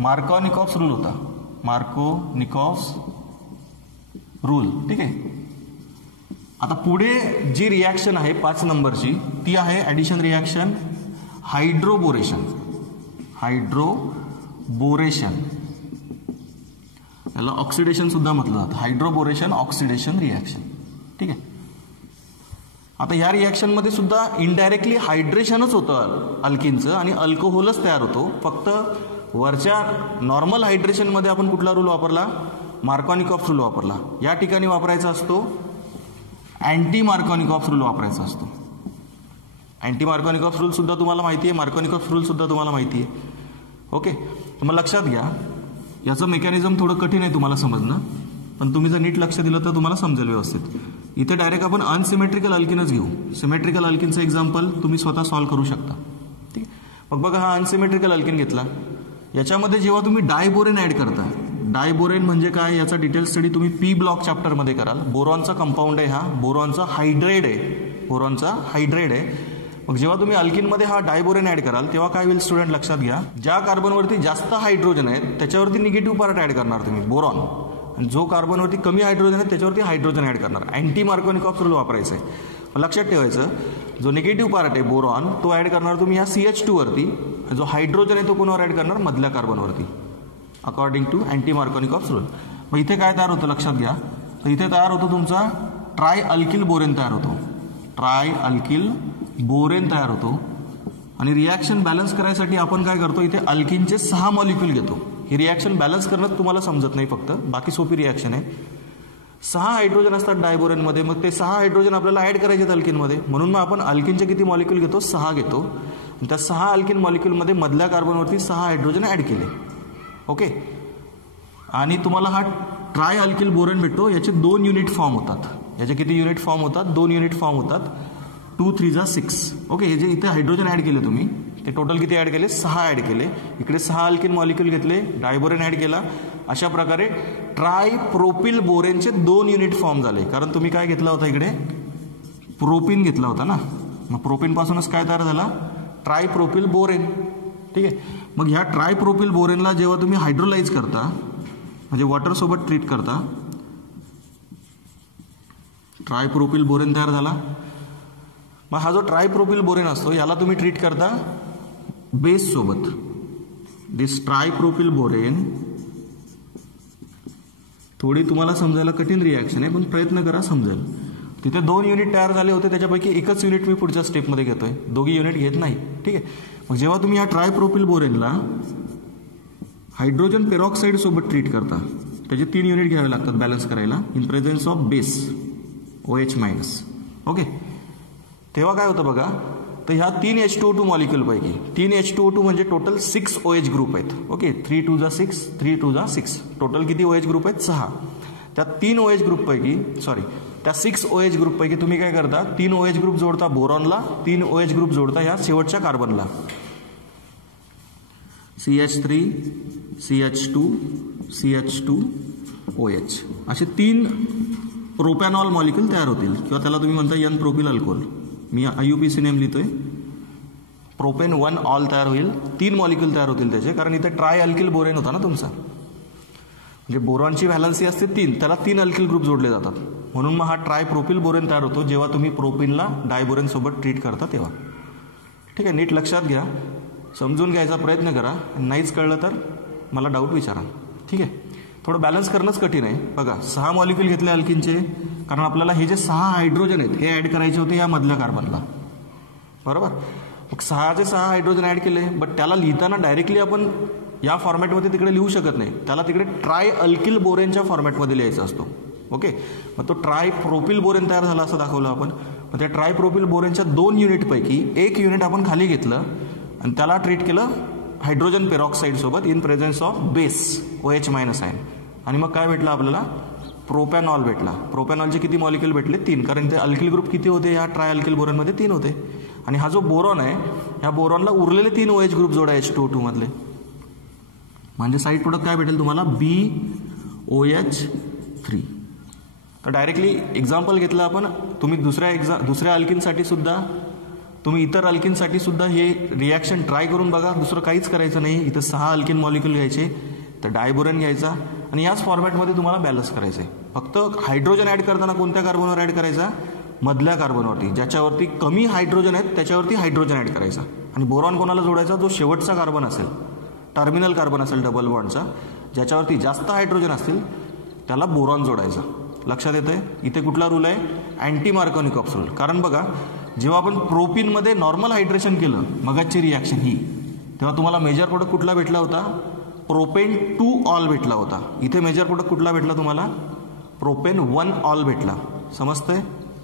मार्कोनिकॉफ्स रूल होता. Markovnikov's rule. ठीक आहे. आता पुढे जी रिॲक्शन आहे 5 नंबरची ती आहे ॲडिशन रिॲक्शन हायड्रोबोरेशन. हायड्रोबोरेशन याला ऑक्सिडेशन सुद्धा म्हटलं जातं. Hydroboration oxidation reaction. ठीक आहे. आता या रिॲक्शनमध्ये सुद्धा इनडायरेक्टली हायड्रेशनच होतं अल्किनचं आणि अल्कोहोलच तयार होतो. फक्त वरच्या नॉर्मल हायड्रेशनमध्ये आपण कुठला रूल वापरला? मार्कोनिकॉफ्स रूल वापरला. या ठिकाणी वापरायचा असतो अँटी मार्कोनिकॉफ्स रूल वापरायचा असतो. अँटी मार्कोनिकॉफ्स रूल सुद्धा तुम्हाला माहिती आहे, मार्कोनिकॉफ्स रूल सुद्धा तुम्हाला माहिती आहे. ओके. तर मग लक्षात घ्या, याचं मेकॅनिझम थोडं कठीण आहे तुम्हाला समजणं, पण तुम्ही जर नीट लक्ष दिलं तर तुम्हाला समजेल व्यवस्थित. इथे डायरेक्ट आपण अनसिमेट्रिकल अल्किनच घेऊ. सिमेट्रिकल अल्किनचं एक्झाम्पल तुम्ही स्वतः सॉल्व्ह करू शकता. ठीक आहे. मग बघा, हा अनसिमेट्रिकल अल्किन घेतला. याच्यामध्ये जेव्हा तुम्ही डायबोरेन ॲड करता, डायबोरेन म्हणजे काय याचा डिटेल स्टडी तुम्ही पी ब्लॉक चॅप्टरमध्ये कराल. बोरॉनचा कंपाऊंड आहे हा, बोरॉनचा हायड्रेड आहे, बोरॉनचा हायड्रेड आहे. मग जेव्हा तुम्ही अल्किनमध्ये हा डायबोरेन ॲड कराल तेव्हा काय होईल स्टुडंट लक्षात घ्या, ज्या कार्बनवरती जास्त हायड्रोजन आहेत त्याच्यावरती निगेटिव्ह पार्ट ॲड करणार तुम्ही बोरॉन, आणि जो कार्बनवरती कमी हायड्रोजन आहे त्याच्यावरती हायड्रोजन ॲड करणार. अँटी मार्कोनिकॉफ्स रूल वापरायचं आहे. लक्षात ठेवायचं, जो निगेटिव्ह पार्ट आहे बोरॉन तो ॲड करणार तुम्ही या CH2 वरती, जो हायड्रोजन आहे तो कोणावर ॲड करणार? मधल्या कार्बनवरती, according to anti Markovnikov's rule. मग इथे काय तयार होतं लक्षात घ्या, तर इथे तयार होतो तुमचा ट्राय अल्किल बोरेन तयार होतो. ट्राय अल्किल बोरेन तयार होतो. आणि रिॲक्शन बॅलन्स करायसाठी आपण काय करतो, इथे अल्किनचे 6 मॉलिक्यूल घेतो. ही रिॲक्शन बॅलन्स करणं तुम्हाला समजत नाही, फक्त बाकी सोपी रिॲक्शन आहे. 6 हायड्रोजन असतात डायबोरेनमध्ये, मग ते 6 हायड्रोजन आपल्याला ॲड करायचे आहेत अल्किनमध्ये. म्हणून मग आपण अल्किनचे किती मॉलिक्यूल घेतो? 6 घेतो. त्या 6 अल्किन मॉलिक्यूलमध्ये मधल्या कार्बनवरती 6 हायड्रोजन ॲड केले. ओके. आणि तुम्हाला हा ट्राय अल्किल बोरेन भेटतो. याचे 2 युनिट फॉर्म होतात. याचे किती युनिट फॉर्म होतात? 2 युनिट फॉर्म होतात. 2 3 जा 6. ओके. हे जे इथे हायड्रोजन ॲड केले तुम्ही, ते टोटल किती ॲड केले? 6 ॲड केले. इकडे 6 अल्किन मॉलिक्यूल घेतले, डायबोरेन ॲड केला. अशा प्रकारे ट्राय प्रोपिल बोरेनचे 2 युनिट फॉर्म झाले. कारण तुम्ही काय घेतला होता इकडे? प्रोपिन घेतला होता ना. मग प्रोपिनपासूनच काय तयार झाला? Try propyl borane. ठीक आहे. मग ह्या ट्राय प्रोपिल बोरेनला जेव्हा तुम्ही हायड्रोलाइज करता, म्हणजे वॉटरसोबत ट्रीट करता, ट्राय प्रोपिल बोरेन तयार झाला. मग हा जो ट्राय प्रोपिल बोरेन असतो याला तुम्ही ट्रीट करता बेस सोबत. दिस ट्राय प्रोपिल बोरेन, थोडी तुम्हाला समजायला कठीण रिॲक्शन आहे पण प्रयत्न करा समजेल. तिथे 2 युनिट तयार झाले होते, त्याच्यापैकी एकच युनिट मी पुढच्या स्टेपमध्ये घेतोय, दोघी युनिट घेत नाही. ठीक आहे. मग जेव्हा तुम्ही या ट्राय प्रोपिल बोरेनला हायड्रोजन पेरॉक्साईड सोबत ट्रीट करता, त्याचे 3 युनिट घ्यावे लागतात बॅलन्स करायला, in presence of base OH-. Okay. तेव्हा काय होतं बघा, तर ह्या 3 H2O2 मॉलिक्यूलपैकी 3 H2O2 म्हणजे टोटल 6 OH ग्रुप आहेत. ओके. 3 2 जा 6, 3 2 जा 6, टोटल किती OH ग्रुप आहेत? 6. त्या 3 OH ग्रुपपैकी, त्या 6 OH ग्रुपपैकी तुम्ही काय करता? 3 OH ग्रुप जोडता बोरॉनला, 3 OH ग्रुप जोडता या शेवटच्या कार्बनला. CH3 CH2 CH2 OH असे 3 प्रोपॅनॉल मॉलिक्यूल तयार होतील, किंवा त्याला तुम्ही म्हणता N प्रोपिल अल्कोहोल. मी IUPAC नेम लिहितोय. प्रोपेन 1 ऑल तयार होईल. 3 मॉलिक्यूल तयार होतील त्याचे, कारण इथे ट्राय अल्किल बोरेन होता ना तुमचा. म्हणजे बोरॉनची व्हॅलन्सी असते 3, त्याला 3 अल्किल ग्रुप जोडले जातात. म्हणून मग हा ट्राय प्रोपिल बोरेन तयार होतो जेव्हा तुम्ही प्रोपिनला डायबोरेन सोबत ट्रीट करता तेव्हा. ठीक आहे. नीट लक्षात घ्या, समजून घ्यायचा प्रयत्न करा. नाहीच कळलं तर मला डाऊट विचारा. ठीक आहे. थोडं बॅलन्स करणंच कठीण आहे. बघा, 6 मॉलिक्यूल घेतले अल्किनचे, कारण आपल्याला हे जे 6 हायड्रोजन आहेत हे ॲड करायचे होते या मधल्या कार्बनला, बरोबर. मग 6चे 6 हायड्रोजन ॲड केले, बट त्याला लिहिताना डायरेक्टली आपण या फॉर्मॅटमध्ये तिकडे लिहू शकत नाही, त्याला तिकडे ट्राय अल्किल बोरेनच्या फॉर्मॅटमध्ये लिहायचा असतो. ओके. मग तो ट्राय प्रोपिल बोरेन तयार झाला असं दाखवलं आपण. मग त्या ट्राय प्रोपिल बोरेनच्या 2 युनिटपैकी 1 युनिट आपण खाली घेतलं आणि त्याला ट्रीट केलं हायड्रोजन पेरॉक्साईड सोबत in presence of base OH- ion. आणि मग काय भेटलं आपल्याला? प्रोपॅनॉल भेटला. प्रोपॅनॉलचे किती मॉलिक्यूल भेटले? 3, कारण ते अल्किल ग्रुप किती होते या ट्राय अल्किल बोरॉनमध्ये? 3 होते. आणि हा जो बोरॉन आहे ह्या बोरॉनला उरलेले 3 OH ग्रुप जोडा H2O2 मधले, म्हणजे साईड प्रोडक्ट काय भेटेल तुम्हाला? BOH3. तर डायरेक्टली एक्झाम्पल घेतलं आपण. तुम्ही दुसऱ्या अल्किनसाठी सुद्धा तुम्ही इतर अल्किनसाठी सुद्धा हे रिॲक्शन ट्राय करून बघा. दुसरं काहीच करायचं नाही. इथं 6 अल्किन मॉलिक्यूल घ्यायचे, तर डायबोरॉन घ्यायचा आणि याच फॉर्मॅटमध्ये तुम्हाला बॅलन्स करायचं आहे. फक्त हायड्रोजन ॲड करताना कोणत्या कार्बनवर ॲड करायचा? मधल्या कार्बनवरती. ज्याच्यावरती कमी हायड्रोजन आहेत त्याच्यावरती हायड्रोजन ॲड करायचा. आणि बोरॉन कोणाला जोडायचा? जो शेवटचा कार्बन असेल, टर्मिनल कार्बन असेल डबल बॉन्डचा, ज्याच्यावरती जास्त हायड्रोजन असतील त्याला बोरॉन जोडायचा. लक्षात येतं आहे? इथे कुठला रूल आहे? Anti Markovnikov's rule. कारण बघा, जेव्हा आपण प्रोपीनमध्ये नॉर्मल हायड्रेशन केलं मगाची रिॲक्शन ही, तेव्हा तुम्हाला मेजर प्रोडक्ट कुठला भेटला होता? प्रोपेन 2 ऑल भेटला होता. इथे मेजर प्रोडक्ट कुठला भेटला तुम्हाला? प्रोपेन 1 ऑल भेटला. समजतंय?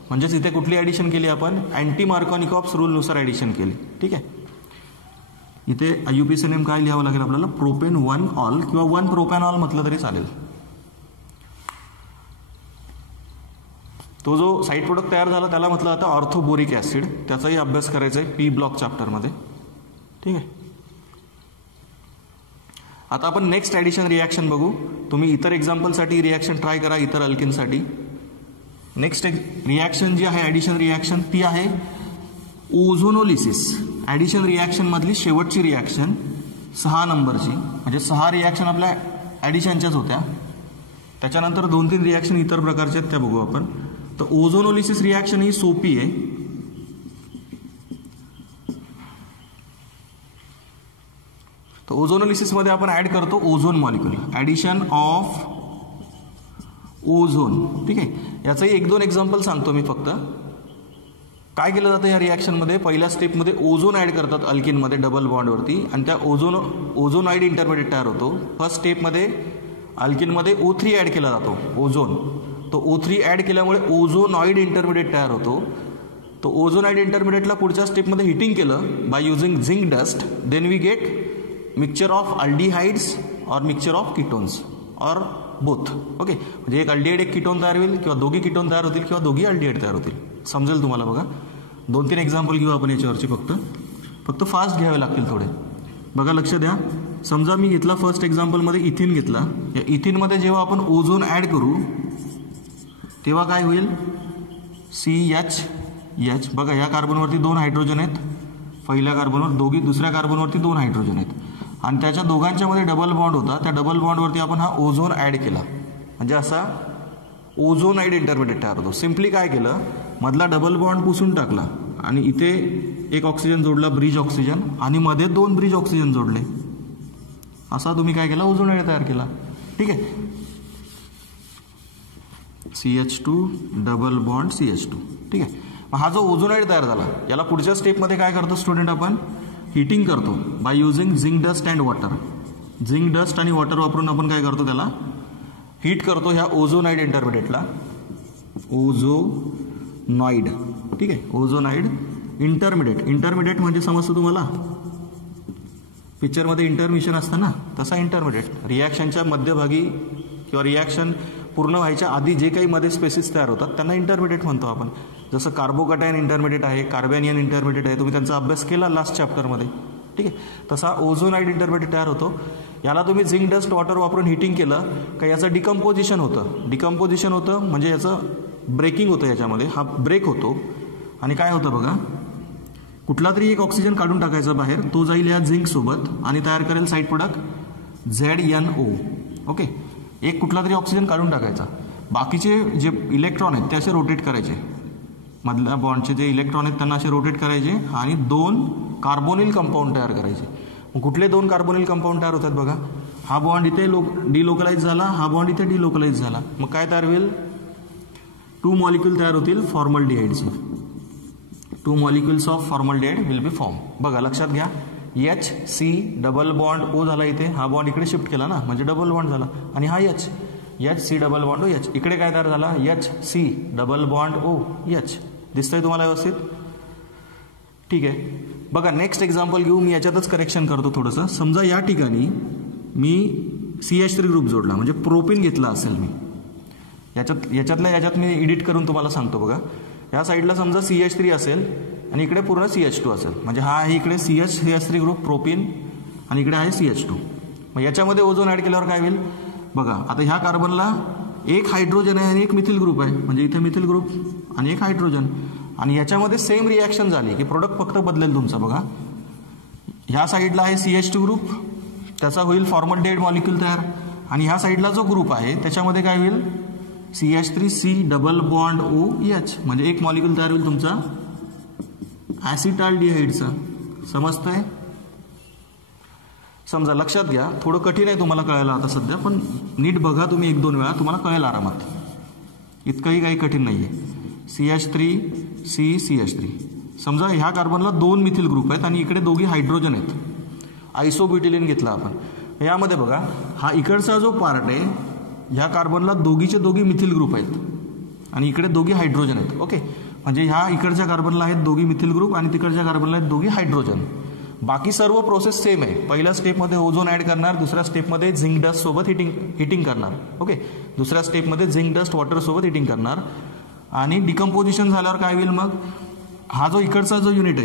म्हणजेच इथे कुठली ॲडिशन केली आपण? अँटी मार्कोनिकॉप्स रूलनुसार ॲडिशन केली. ठीक आहे. इथे IUPAC नेम काय लिहावं लागेल आपल्याला? प्रोपेन 1 ऑल किंवा 1 प्रोपॅनॉल म्हटलं तरी चालेल. तो जो साईड प्रोडक्ट तयार झाला त्याला म्हटलं जातं ऑर्थोबोरिक ॲसिड. त्याचाही अभ्यास करायचा आहे P ब्लॉक चॅप्टरमध्ये. ठीक आहे. आता आपण नेक्स्ट ॲडिशन रिॲक्शन बघू. तुम्ही इतर एक्झाम्पलसाठी रिॲक्शन ट्राय करा, इतर अल्किनसाठी. नेक्स्ट रिॲक्शन जी आहे ॲडिशन रिॲक्शन ती आहे ओझोनोलिसिस. ॲडिशन रिॲक्शनमधली शेवटची रिॲक्शन 6 नंबरची, म्हणजे 6 रिॲक्शन आपल्या ॲडिशनच्याच होत्या. त्याच्यानंतर 2-3 रिॲक्शन इतर प्रकारच्या आहेत त्या बघू आपण. तर ओझोनोलिसिस रिॲक्शन ही सोपी आहे. तर ओझोनोलिसिसमध्ये आपण ॲड करतो ozone molecule, addition of ozone. ठीक आहे. याचंही 1-2 एक्झाम्पल सांगतो मी फक्त. काय केलं जातं या रिॲक्शनमध्ये? पहिल्या स्टेपमध्ये ओझोन ॲड करतात अल्किनमध्ये डबल बॉन्डवरती आणि त्या ओझोनाइड इंटरमिडिएट तयार होतो. फर्स्ट स्टेपमध्ये अल्किनमध्ये O3 ॲड केला जातो, ओझोन. तो O3 ॲड केल्यामुळे ओझोनाइड इंटरमिडिएट तयार होतो. तो ओझोनाइड इंटरमिडिएटला पुढच्या स्टेपमध्ये हिटिंग केलं by using zinc dust. Then we get mixture of aldehydes और मिक्सचर ऑफ कीटोन्स और बोथ. ओके. म्हणजे एक अल्डिहाइड एक कीटोन तयार होईल किंवा दोघी कीटोन तयार होतील किंवा दोघी अल्डिहाइड तयार होतील. समजेल तुम्हाला. बघा 2-3 एक्झाम्पल घेऊ आपण याच्यावरची. फक्त फास्ट घ्यावे लागतील थोडे. बघा लक्ष द्या. समजा मी घेतला फर्स्ट एक्झाम्पलमध्ये इथिन घेतला. या इथिनमध्ये जेव्हा आपण ओझोन ॲड करू तेव्हा काय होईल? CH. बघा या कार्बनवरती 2 हायड्रोजन आहेत. पहिल्या कार्बनवर दुसऱ्या कार्बनवरती 2 हायड्रोजन आहेत आणि त्याच्या दोघांच्या मध्ये डबल बॉन्ड होता. त्या डबल बॉन्डवरती आपण हा ओझोन ॲड केला. म्हणजे असा ओझोनाइड इंटरमिडिएट तयार होतो. सिम्पली काय केलं? मधला डबल बॉन्ड पुसून टाकला आणि इथे एक ऑक्सिजन जोडला, ब्रिज ऑक्सिजन, आणि मध्ये 2 ब्रिज ऑक्सिजन जोडले. असा तुम्ही काय केला? ओझोनाइड तयार केला. ठीक आहे. CH2 double bond CH2. ठीक आहे. हा जो ओझोनाइड तयार झाला याला पुढच्या स्टेपमध्ये काय करतो स्टुडंट? आपण हिटिंग करतो by using zinc dust and water. Zinc dust आणि वॉटर वापरून आपण काय करतो? त्याला हीट करतो ह्या ओझोनाइड इंटरमिडिएटला. ओझोनाइड. ठीक आहे. ओझोनाइड इंटरमिडिएट म्हणजे समजतं तुम्हाला? पिक्चरमध्ये इंटरमिशन असतं ना, तसा इंटरमिडिएट. रिॲक्शनच्या मध्यभागी किंवा रिॲक्शन पूर्ण व्हायच्या आधी जे काही मध्ये स्पेसिस तयार होतात त्यांना इंटरमिडिएट म्हणतो आपण. जसं कार्बोकटायन इंटरमिडिएट आहे, कार्बॅनियन इंटरमिडिएट आहे. तुम्ही त्यांचा अभ्यास केला लास्ट चॅप्टरमध्ये. ठीक आहे. तसा ओझोनाइड इंटरमिडिएट तयार होतो. याला तुम्ही झिंक डस्ट वॉटर वापरून हिटिंग केलं का याचं डिकम्पोजिशन होतं. म्हणजे याचं ब्रेकिंग होतं. याच्यामध्ये हा ब्रेक होतो आणि काय होतं बघा, कुठला तरी एक ऑक्सिजन काढून टाकायचा बाहेर. तो जाईल या झिंक सोबत आणि तयार करेल साईड प्रोडक्ट ZNO. ओके. एक कुठला तरी ऑक्सिजन काढून टाकायचा. बाकीचे जे इलेक्ट्रॉन आहेत ते असे रोटेट करायचे. मधल्या बॉन्डचे जे इलेक्ट्रॉन आहेत त्यांना असे रोटेट करायचे आणि 2 कार्बोनिल कंपाऊंड तयार करायचे. मग कुठले 2 कार्बोनिल कंपाऊंड तयार होतात बघा? हा बॉन्ड इथे डिलोकलाइज झाला, हा बॉन्ड इथे डिलोकलाइज झाला. मग काय तयार होईल? 2 मॉलिक्यूल तयार होतील फॉर्मल्डिहाइडचे. 2 molecules of formaldehyde will be form. बघा लक्षात घ्या. HC डबल बॉन्ड O झाला इथे. हा बॉन्ड इकडे शिफ्ट केला ना, म्हणजे डबल बॉन्ड झाला. आणि हा HC डबल बॉन्ड OH. इकडे काय तयार झाला? HC double bond OH. दिसतंय तुम्हाला व्यवस्थित? ठीक आहे. बघा नेक्स्ट एक्झाम्पल घेऊ. मी याच्यातच करेक्शन करतो थोडंसं. समजा या ठिकाणी मी CH3 ग्रुप जोडला, म्हणजे प्रोपिन घेतला असेल मी. याच्यात मी एडिट करून तुम्हाला सांगतो. बघा या साईडला समजा CH3 असेल आणि इकडे पूर्ण CH2 असेल. म्हणजे हा आहे इकडे CH3 ग्रुप प्रोपिन आणि इकडे आहे CH2. मग याच्यामध्ये ओझोन ॲड केल्यावर काय होईल बघा. आता ह्या कार्बनला एक हायड्रोजन आहे आणि एक मिथिल ग्रुप आहे. म्हणजे इथे मिथिल ग्रुप आणि एक हायड्रोजन. आणि याच्यामध्ये सेम रिॲक्शन झाली की प्रोडक्ट फक्त बदलेल तुमचं. बघा ह्या साईडला आहे CH2 ग्रुप, त्याचा होईल फॉर्मल्डिहाइड मॉलिक्यूल तयार, आणि ह्या साईडला जो ग्रुप आहे त्याच्यामध्ये काय होईल CH3C डबल बॉन्ड OH, म्हणजे एक मॉलिक्यूल तयार होईल तुमचा ॲसिटाल्डिहाइडचा. समजतंय? समजा लक्षात घ्या, थोडं कठीण आहे तुम्हाला कळायला आता सध्या, पण नीट बघा तुम्ही 1-2 वेळा, तुम्हाला कळेल आरामात. इतकंही काही कठीण नाही आहे. CH3CCH3, समजा ह्या कार्बनला 2 मिथिल ग्रुप आहेत आणि इकडे दोघी हायड्रोजन आहेत. आयसोब्युटिलिन घेतला आपण. यामध्ये बघा हा इकडचा जो पार्ट आहे, ह्या कार्बनला दोघीचे दोघी मिथिल ग्रुप आहेत आणि इकडे दोघी हायड्रोजन आहेत. ओके, म्हणजे ह्या इकडच्या कार्बनला आहेत दोघी मिथिल ग्रुप आणि तिकडच्या कार्बनला आहेत दोघी हायड्रोजन. बाकी सर्व प्रोसेस सेम आहे. पहिल्या स्टेपमध्ये ओझोन ऍड करणार, दुसऱ्या स्टेपमध्ये झिंक डस्ट सोबत हिटिंग करणार. ओके, दुसऱ्या स्टेपमध्ये झिंक डस्ट वॉटर सोबत हिटिंग करणार आणि डिकम्पोजिशन झाल्यावर काय होईल मग, हा जो इकडचा जो युनिट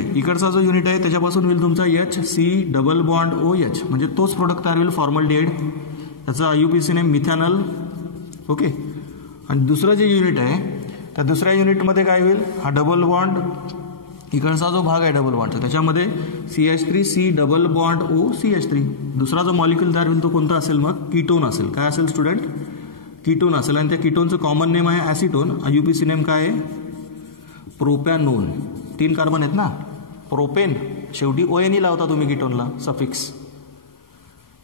आहे त्याच्यापासून होईल तुमचा HC डबल बॉन्ड OH, म्हणजे तोच प्रोडक्ट तयार होईल फॉर्मल्डिहाइड, त्याचा IUPAC नेम मिथॅनॉल. ओके, आणि दुसरं जे युनिट आहे त्या दुसऱ्या युनिटमध्ये काय होईल, हा डबल बॉन्ड इकडचा जो भाग आहे डबल बॉन्डचा त्याच्यामध्ये CH3C डबल बॉन्ड OCH3. दुसरा जो मॉलिक्यूल तयार होईल तो कोणता असेल मग, कीटोन असेल. काय असेल स्टुडंट, कीटोन असेल, आणि त्या कीटोनचं कॉमन नेम आहे ॲसिटोन. IUPAC नेम काय आहे, प्रोपॅनोन. 3 कार्बन आहेत ना, प्रोपेन, शेवटी ONE लावता तुम्ही कीटोनला सफिक्स.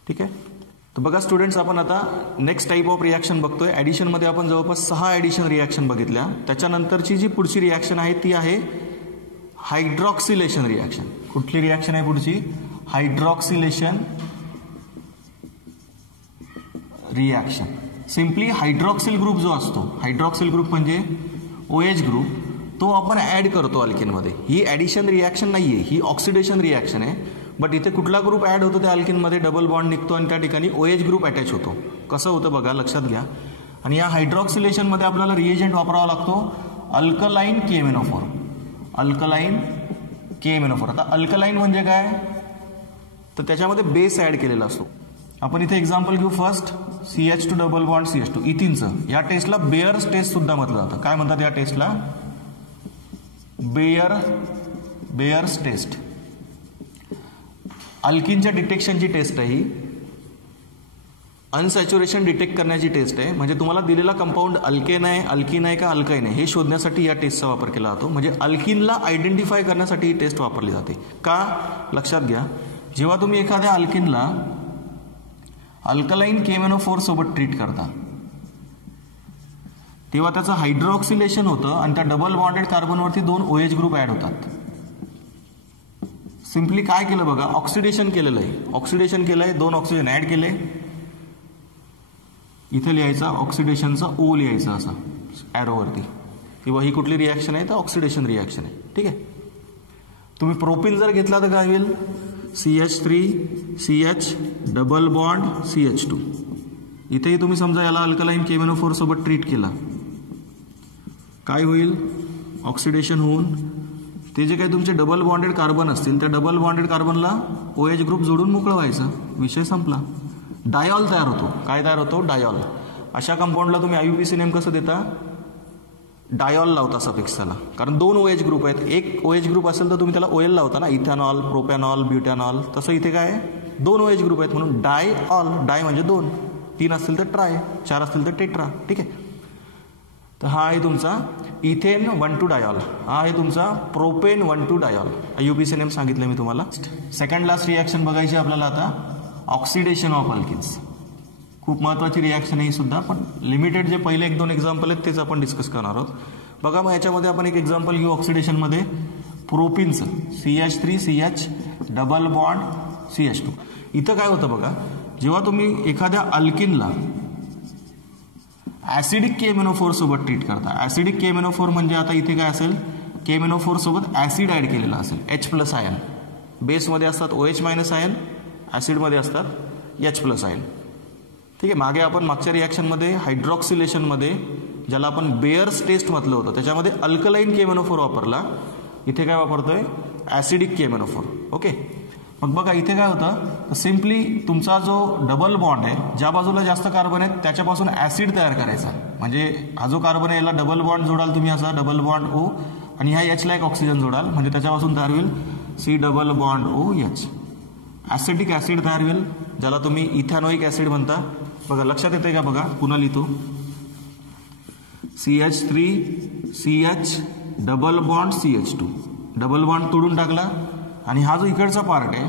ठीक आहे, तर बघा स्टुडंट्स, आपण आता नेक्स्ट टाईप ऑफ रिॲक्शन बघतोय. ॲडिशनमध्ये आपण जवळपास 6 ॲडिशन रिॲक्शन बघितल्या. त्याच्यानंतरची जी पुढची रिॲक्शन आहे ती आहे हायड्रॉक्सिलेशन रिॲक्शन. कुठली रिॲक्शन आहे पुढची, hydroxylation reaction. Simply hydroxyl group जो असतो, हायड्रॉक्सिल ग्रुप म्हणजे OH ग्रुप, तो आपण ऍड करतो अल्किनमध्ये. ही ॲडिशन रिॲक्शन नाही आहे, ही ऑक्सिडेशन रिॲक्शन आहे. बट इथे कुठला ग्रुप ऍड होतो त्या अल्किनमध्ये, डबल बॉन्ड निघतो आणि त्या ठिकाणी OH ग्रुप अटॅच होतो. कसं होतं बघा, लक्षात घ्या. आणि या हायड्रॉक्सिलेशनमध्ये आपल्याला रिएजंट वापरावा लागतो अल्कलाइन KMnO4. Alkaline KMnO4. आता अल्कलाइन म्हणजे काय, तर त्याच्यामध्ये बेस ऍड केलेला असतो. आपण इथे एक्झाम्पल घेऊ. First CH2 double bond CH2 इथिनचं. या टेस्टला बेअर्स टेस्ट सुद्धा म्हटलं जातं. काय म्हणतात या टेस्टला, बेअर्स टेस्ट. अल्किनच्या डिटेक्शनची टेस्ट आहे ही. अनसॅच्युरेशन डिटेक्ट करण्याची टेस्ट आहे. म्हणजे तुम्हाला दिलेला कंपाऊंड अल्केन आहे का अल्काइन आहे हे शोधण्यासाठी या टेस्टचा वापर केला जातो. म्हणजे अल्किनला आयडेंटिफाय करण्यासाठी ही टेस्ट वापरली जाते. का, लक्षात घ्या, जेव्हा तुम्ही एखाद्या अल्किनला अल्कलाइन KMnO4 सोबत ट्रीट करता तेव्हा त्याचं हायड्रॉक्सिलेशन होतं आणि त्या डबल बॉन्डेड कार्बनवरती 2 OH ग्रुप ऍड होतात. सिम्पली काय केलं बघा, ऑक्सिडेशन केलेलं आहे. ऑक्सिडेशन केलंय, 2 ऑक्सिजन ऍड केले. इथे लिहायचा ऑक्सिडेशनचा O लिहायचा असा ॲरोवरती, किंवा ही कुठली रिॲक्शन आहे तर ऑक्सिडेशन रिॲक्शन आहे. ठीक आहे, तुम्ही प्रोपिन जर घेतला तर काय होईल, CH3CH डबल बॉन्ड CH2. इथेही तुम्ही समजा याला अल्कलाइन KMnO4 सोबत ट्रीट केला, काय होईल, ऑक्सिडेशन होऊन ते जे काही तुमचे डबल बॉन्डेड कार्बन असतील त्या डबल बॉन्डेड कार्बनला OH ग्रुप जोडून मोकळं व्हायचं, विषय संपला. डायॉल तयार होतो. काय तयार होतो, डायॉल. अशा कंपाऊंडला तुम्ही IUPAC नेम कसं देता, डायॉल लावता सफिक्सला, कारण 2 OH ग्रुप आहेत. एक OH ग्रुप असेल तर तुम्ही त्याला OL लावता ना, इथॅनॉल, प्रोपॅनॉल, ब्युटॅनॉल. तसं इथे काय 2 OH ग्रुप आहेत म्हणून डायऑल. डाय म्हणजे 2, 3 असतील तर ट्राय, 4 असतील तर टेट्रा. ठीक आहे, तर हा आहे तुमचा इथेन 1,2 डायॉल. हा आहे तुमचा प्रोपेन 1,2 डायॉल. IUPAC नेम सांगितलं मी तुम्हाला. सेकंड लास्ट रिॲक्शन बघायची आपल्याला आता, ऑक्सिडेशन ऑफ अल्किन्स. खूप महत्त्वाची रिॲक्शन आहे ही सुद्धा, पण लिमिटेड जे पहिले 1-2 एक्झाम्पल आहेत तेच आपण डिस्कस करणार आहोत. बघा मग याच्यामध्ये आपण एक एक्झाम्पल घेऊ ऑक्सिडेशनमध्ये, प्रोपिनचं. CH3CH double bond CH2. इथं काय होतं बघा, जेव्हा तुम्ही एखाद्या अल्किनला ऍसिडिक KMnO4 सोबत ट्रीट करता, ऍसिडिक KMnO4 म्हणजे आता इथे काय असेल, KMnO4 सोबत ऍसिड ऍड केलेला असेल, H+ आयन. बेसमध्ये असतात OH- आयन, ऍसिडमध्ये असतात H+ आयन. ठीक आहे, मागे आपण मागच्या रिॲक्शनमध्ये हायड्रॉक्सिलेशनमध्ये ज्याला आपण बेअर्स टेस्ट म्हटलं होतं त्याच्यामध्ये अल्कलाइन KMnO4 वापरला. इथे काय वापरतोय, ऍसिडिक KMnO4. ओके, मग बघा इथे काय होतं, तर सिम्पली तुमचा जो डबल बॉन्ड आहे, ज्या बाजूला जास्त कार्बन आहेत त्याच्यापासून ऍसिड तयार करायचा. म्हणजे हा जो कार्बन आहे याला डबल बॉन्ड जोडाल तुम्ही असा, डबल बॉन्ड O, आणि ह्या एचला एक ऑक्सिजन जोडाल म्हणजे त्याच्यापासून तयार होईल C double bond O H. Acetic acid तयार होईल ज्याला तुम्ही इथॅनोइक ॲसिड म्हणता. बघा लक्षात येते का? बघा पुन्हा लिहितो CH3CH double bond CH2. Double bond तोडून टाकला आणि हा जो इकडचा पार्ट आहे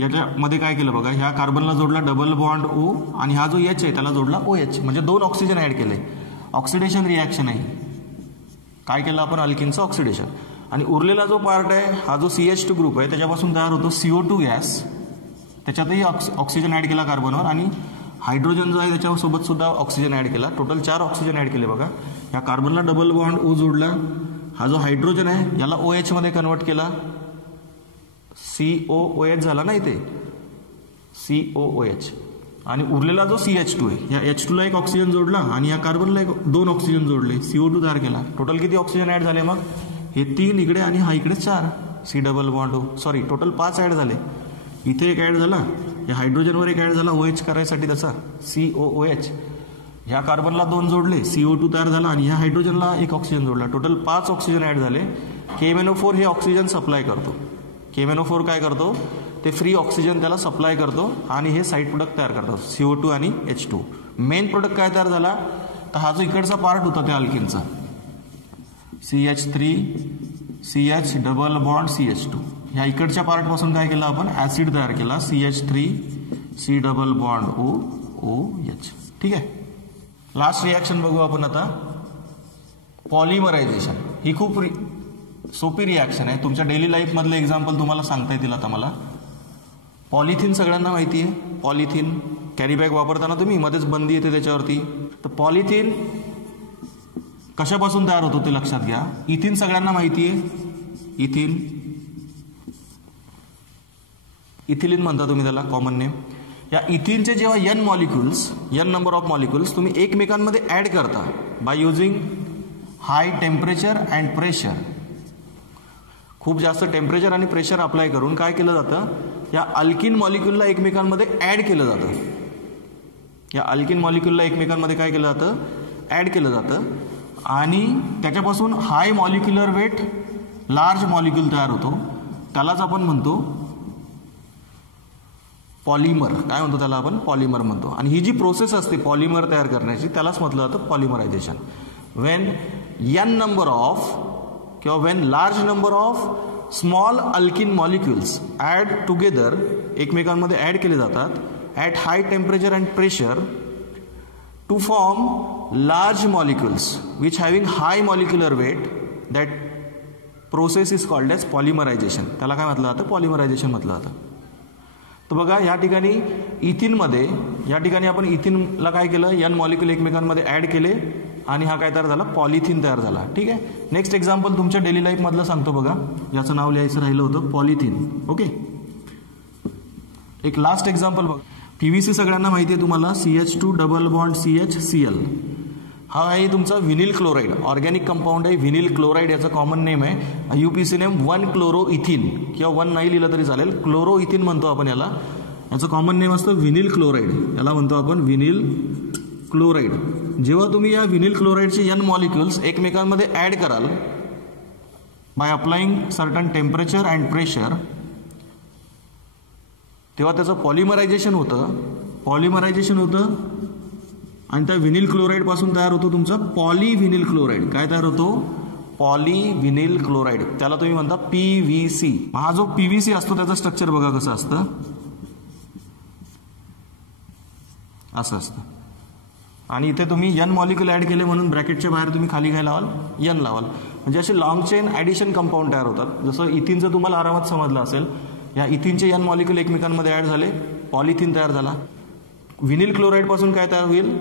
याच्यामध्ये काय केलं बघा, ह्या कार्बनला जोडला डबल बॉन्ड O आणि हा जो एच आहे त्याला जोडला OH म्हणजे 2 ऑक्सिजन ॲड केले. ऑक्सिडेशन रिॲक्शन आहे. काय केलं आपण? अल्किनचं ऑक्सिडेशन. आणि उरलेला जो पार्ट आहे हा जो CH2 ग्रुप आहे त्याच्यापासून तयार होतो CO2 गॅस. त्याच्यातही ऑक्सिजन ॲड केला कार्बनवर आणि हायड्रोजन जो आहे त्याच्यासोबत सुद्धा ऑक्सिजन ॲड केला. टोटल 4 ऑक्सिजन ॲड केले बघा. या कार्बनला डबल बॉन्ड O जोडला. हा जो हायड्रोजन आहे याला OH मध्ये कन्वर्ट केला. COOH झाला ना इथे COOH. आणि उरलेला जो CH2 आहे या H2 ला एक ऑक्सिजन जोडला आणि या कार्बनला 2 ऑक्सिजन जोडले. CO2 तयार केला. टोटल किती ऑक्सिजन ॲड झाले मग? हे 3 इकडे आणि हा इकडे 4. C double bond O. Sorry total 5 add झाले. इथे एक ॲड झाला, या हायड्रोजनवर एक ॲड झाला OH करायसाठी त्याचा COOH. ह्या कार्बनला 2 जोडले CO2 तयार झाला आणि ह्या हायड्रोजनला एक ऑक्सिजन जोडला. टोटल 5 ऑक्सिजन ॲड झाले. KMnO4 हे ऑक्सिजन सप्लाय करतो. KMnO4 काय करतो? ते फ्री ऑक्सिजन त्याला सप्लाय करतो आणि हे साईड प्रोडक्ट तयार करतो CO2 आणि H2. मेन प्रोडक्ट काय तयार झाला? तर हा जो इकडचा पार्ट होता त्या अल्किनचा CH3CH डबल बॉन्ड CH2. ह्या इकडच्या पार्टपासून काय केलं आपण? ॲसिड तयार केला CH3C डबल बॉन्ड OH. ठीक आहे. लास्ट रिॲक्शन बघू आपण आता. पॉलिमरायझेशन. ही खूप सोपी रिॲक्शन आहे. तुमच्या डेली लाईफमधलं एक्झाम्पल तुम्हाला सांगता येतील आता मला. पॉलिथिन सगळ्यांना माहिती आहे. पॉलिथिन कॅरी बॅग वापरताना तुम्ही मध्येच बंदी येते त्याच्यावरती. तर पॉलिथिन कशापासून तयार होतो ते लक्षात घ्या. इथिन सगळ्यांना माहिती आहे. इथिलीन म्हणता तुम्ही त्याला कॉमन नेम. या इथिनचे जेव्हा N नंबर ऑफ मॉलिक्युल्स तुम्ही एकमेकांमध्ये ॲड करता by using high temperature and pressure. खूप जास्त टेम्परेचर आणि प्रेशर अप्लाय करून काय केलं जातं? या अल्किन मॉलिक्युलला एकमेकांमध्ये ॲड केलं जातं. या अल्किन मॉलिक्युलला एकमेकांमध्ये काय केलं जातं? ॲड केलं जातं आणि त्याच्यापासून हाय मॉलिक्युलर वेट लार्ज मॉलिक्युल तयार होतो. त्यालाच आपण म्हणतो पॉलिमर. काय म्हणतो त्याला आपण? पॉलिमर म्हणतो. आणि ही जी प्रोसेस असते पॉलिमर तयार करण्याची त्यालाच म्हटलं जातं polymerisation. When N number of किंवा when large number of small alkyne molecules add together एकमेकांमध्ये ॲड केले जातात at high temperature and pressure to form large molecules which having high molecular weight. That process is called as polymerisation. त्याला काय म्हटलं जातं? पॉलिमरायझेशन म्हटलं जातं. तर बघा या ठिकाणी इथिनमध्ये या ठिकाणी आपण इथिनला काय केलं? N मॉलिक्युल एकमेकांमध्ये ॲड केले आणि हा काय तयार झाला? पॉलिथिन तयार झाला. ठीक आहे. नेक्स्ट एक्झाम्पल तुमच्या डेली लाईफमधलं सांगतो बघा. याचं नाव लिहायचं राहिलं होतं पॉलिथिन. ओके. एक लास्ट एक्झाम्पल बघा. PVC सगळ्यांना माहिती आहे तुम्हाला. CH2 double bond CHCl. हा आहे तुमचा व्हिनिल क्लोराईड. ऑर्गॅनिक कंपाऊंड आहे व्हिनिल क्लोराईड. याचं कॉमन नेम आहे UPC नेम 1-क्लोरोइथिन किंवा 1 नाही लिहिलं तरी चालेल. क्लोरोइथिन म्हणतो आपण याला. याचं कॉमन नेम असतं व्हिनिल क्लोराईड. याला म्हणतो आपण व्हिनिल क्लोराईड. जेव्हा तुम्ही या व्हिनिल क्लोराईडचे N मॉलिक्युल्स एकमेकांमध्ये ॲड कराल by applying certain temperature and pressure तेव्हा त्याचं पॉलिमरायझेशन होतं आणि त्या व्हिनिल क्लोराईड पासून तयार होतो तुमचा पॉलिव्हिनिल क्लोराईड. काय तयार होतो? पॉलिव्हिनिल क्लोराईड. त्याला तुम्ही म्हणता PVC. हा जो PVC असतो त्याचं स्ट्रक्चर बघा कसं असतं. असं असतं. आणि इथे तुम्ही N मॉलिक्युल ॲड केले म्हणून ब्रॅकेटच्या बाहेर तुम्ही खाली काय लावाल? N लावाल. म्हणजे असे लॉंग चेन ॲडिशन कंपाऊंड तयार होतात. जसं इथिनचं तुम्हाला आरामात समजलं असेल. या इथिनचे N मॉलिक्युल एकमेकांमध्ये ॲड झाले पॉलिथिन तयार झाला. व्हिनिल क्लोराईड पासून काय तयार होईल?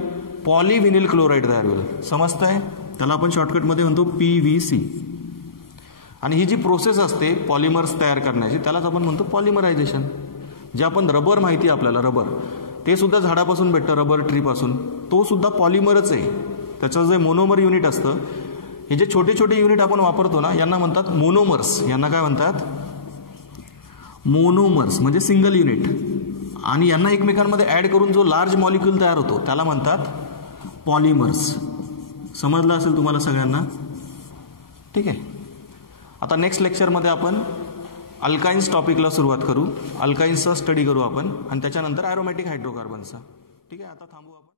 पॉलिव्हिनिल क्लोराईड तयार होईल. समजतंय? त्याला आपण शॉर्टकटमध्ये म्हणतो PVC. आणि ही जी प्रोसेस असते पॉलिमर्स तयार करण्याची त्यालाच आपण म्हणतो पॉलिमरायझेशन. जे आपण रबर माहिती आहे आपल्याला, रबर ते सुद्धा झाडापासून भेटतं, रबर ट्रीपासून. तो सुद्धा पॉलिमरच आहे. त्याचं जे मोनोमर युनिट असतं, हे जे छोटे छोटे युनिट आपण वापरतो ना यांना म्हणतात मोनोमर्स. यांना काय म्हणतात? मोनोमर्स म्हणजे सिंगल युनिट. आणि यांना एकमेकांमध्ये ॲड करून जो लार्ज मॉलिक्युल तयार होतो त्याला म्हणतात पॉलिमर्स. समजलं असेल तुम्हाला सगळ्यांना? ठीक आहे. आता नेक्स्ट लेक्चरमध्ये आपण अल्काइन्स टॉपिकला सुरुवात करू, अल्काइन्सचा स्टडी करू आपण आणि त्याच्यानंतर ॲरोमॅटिक हायड्रोकार्बनचा. ठीक आहे, आता थांबू आपण.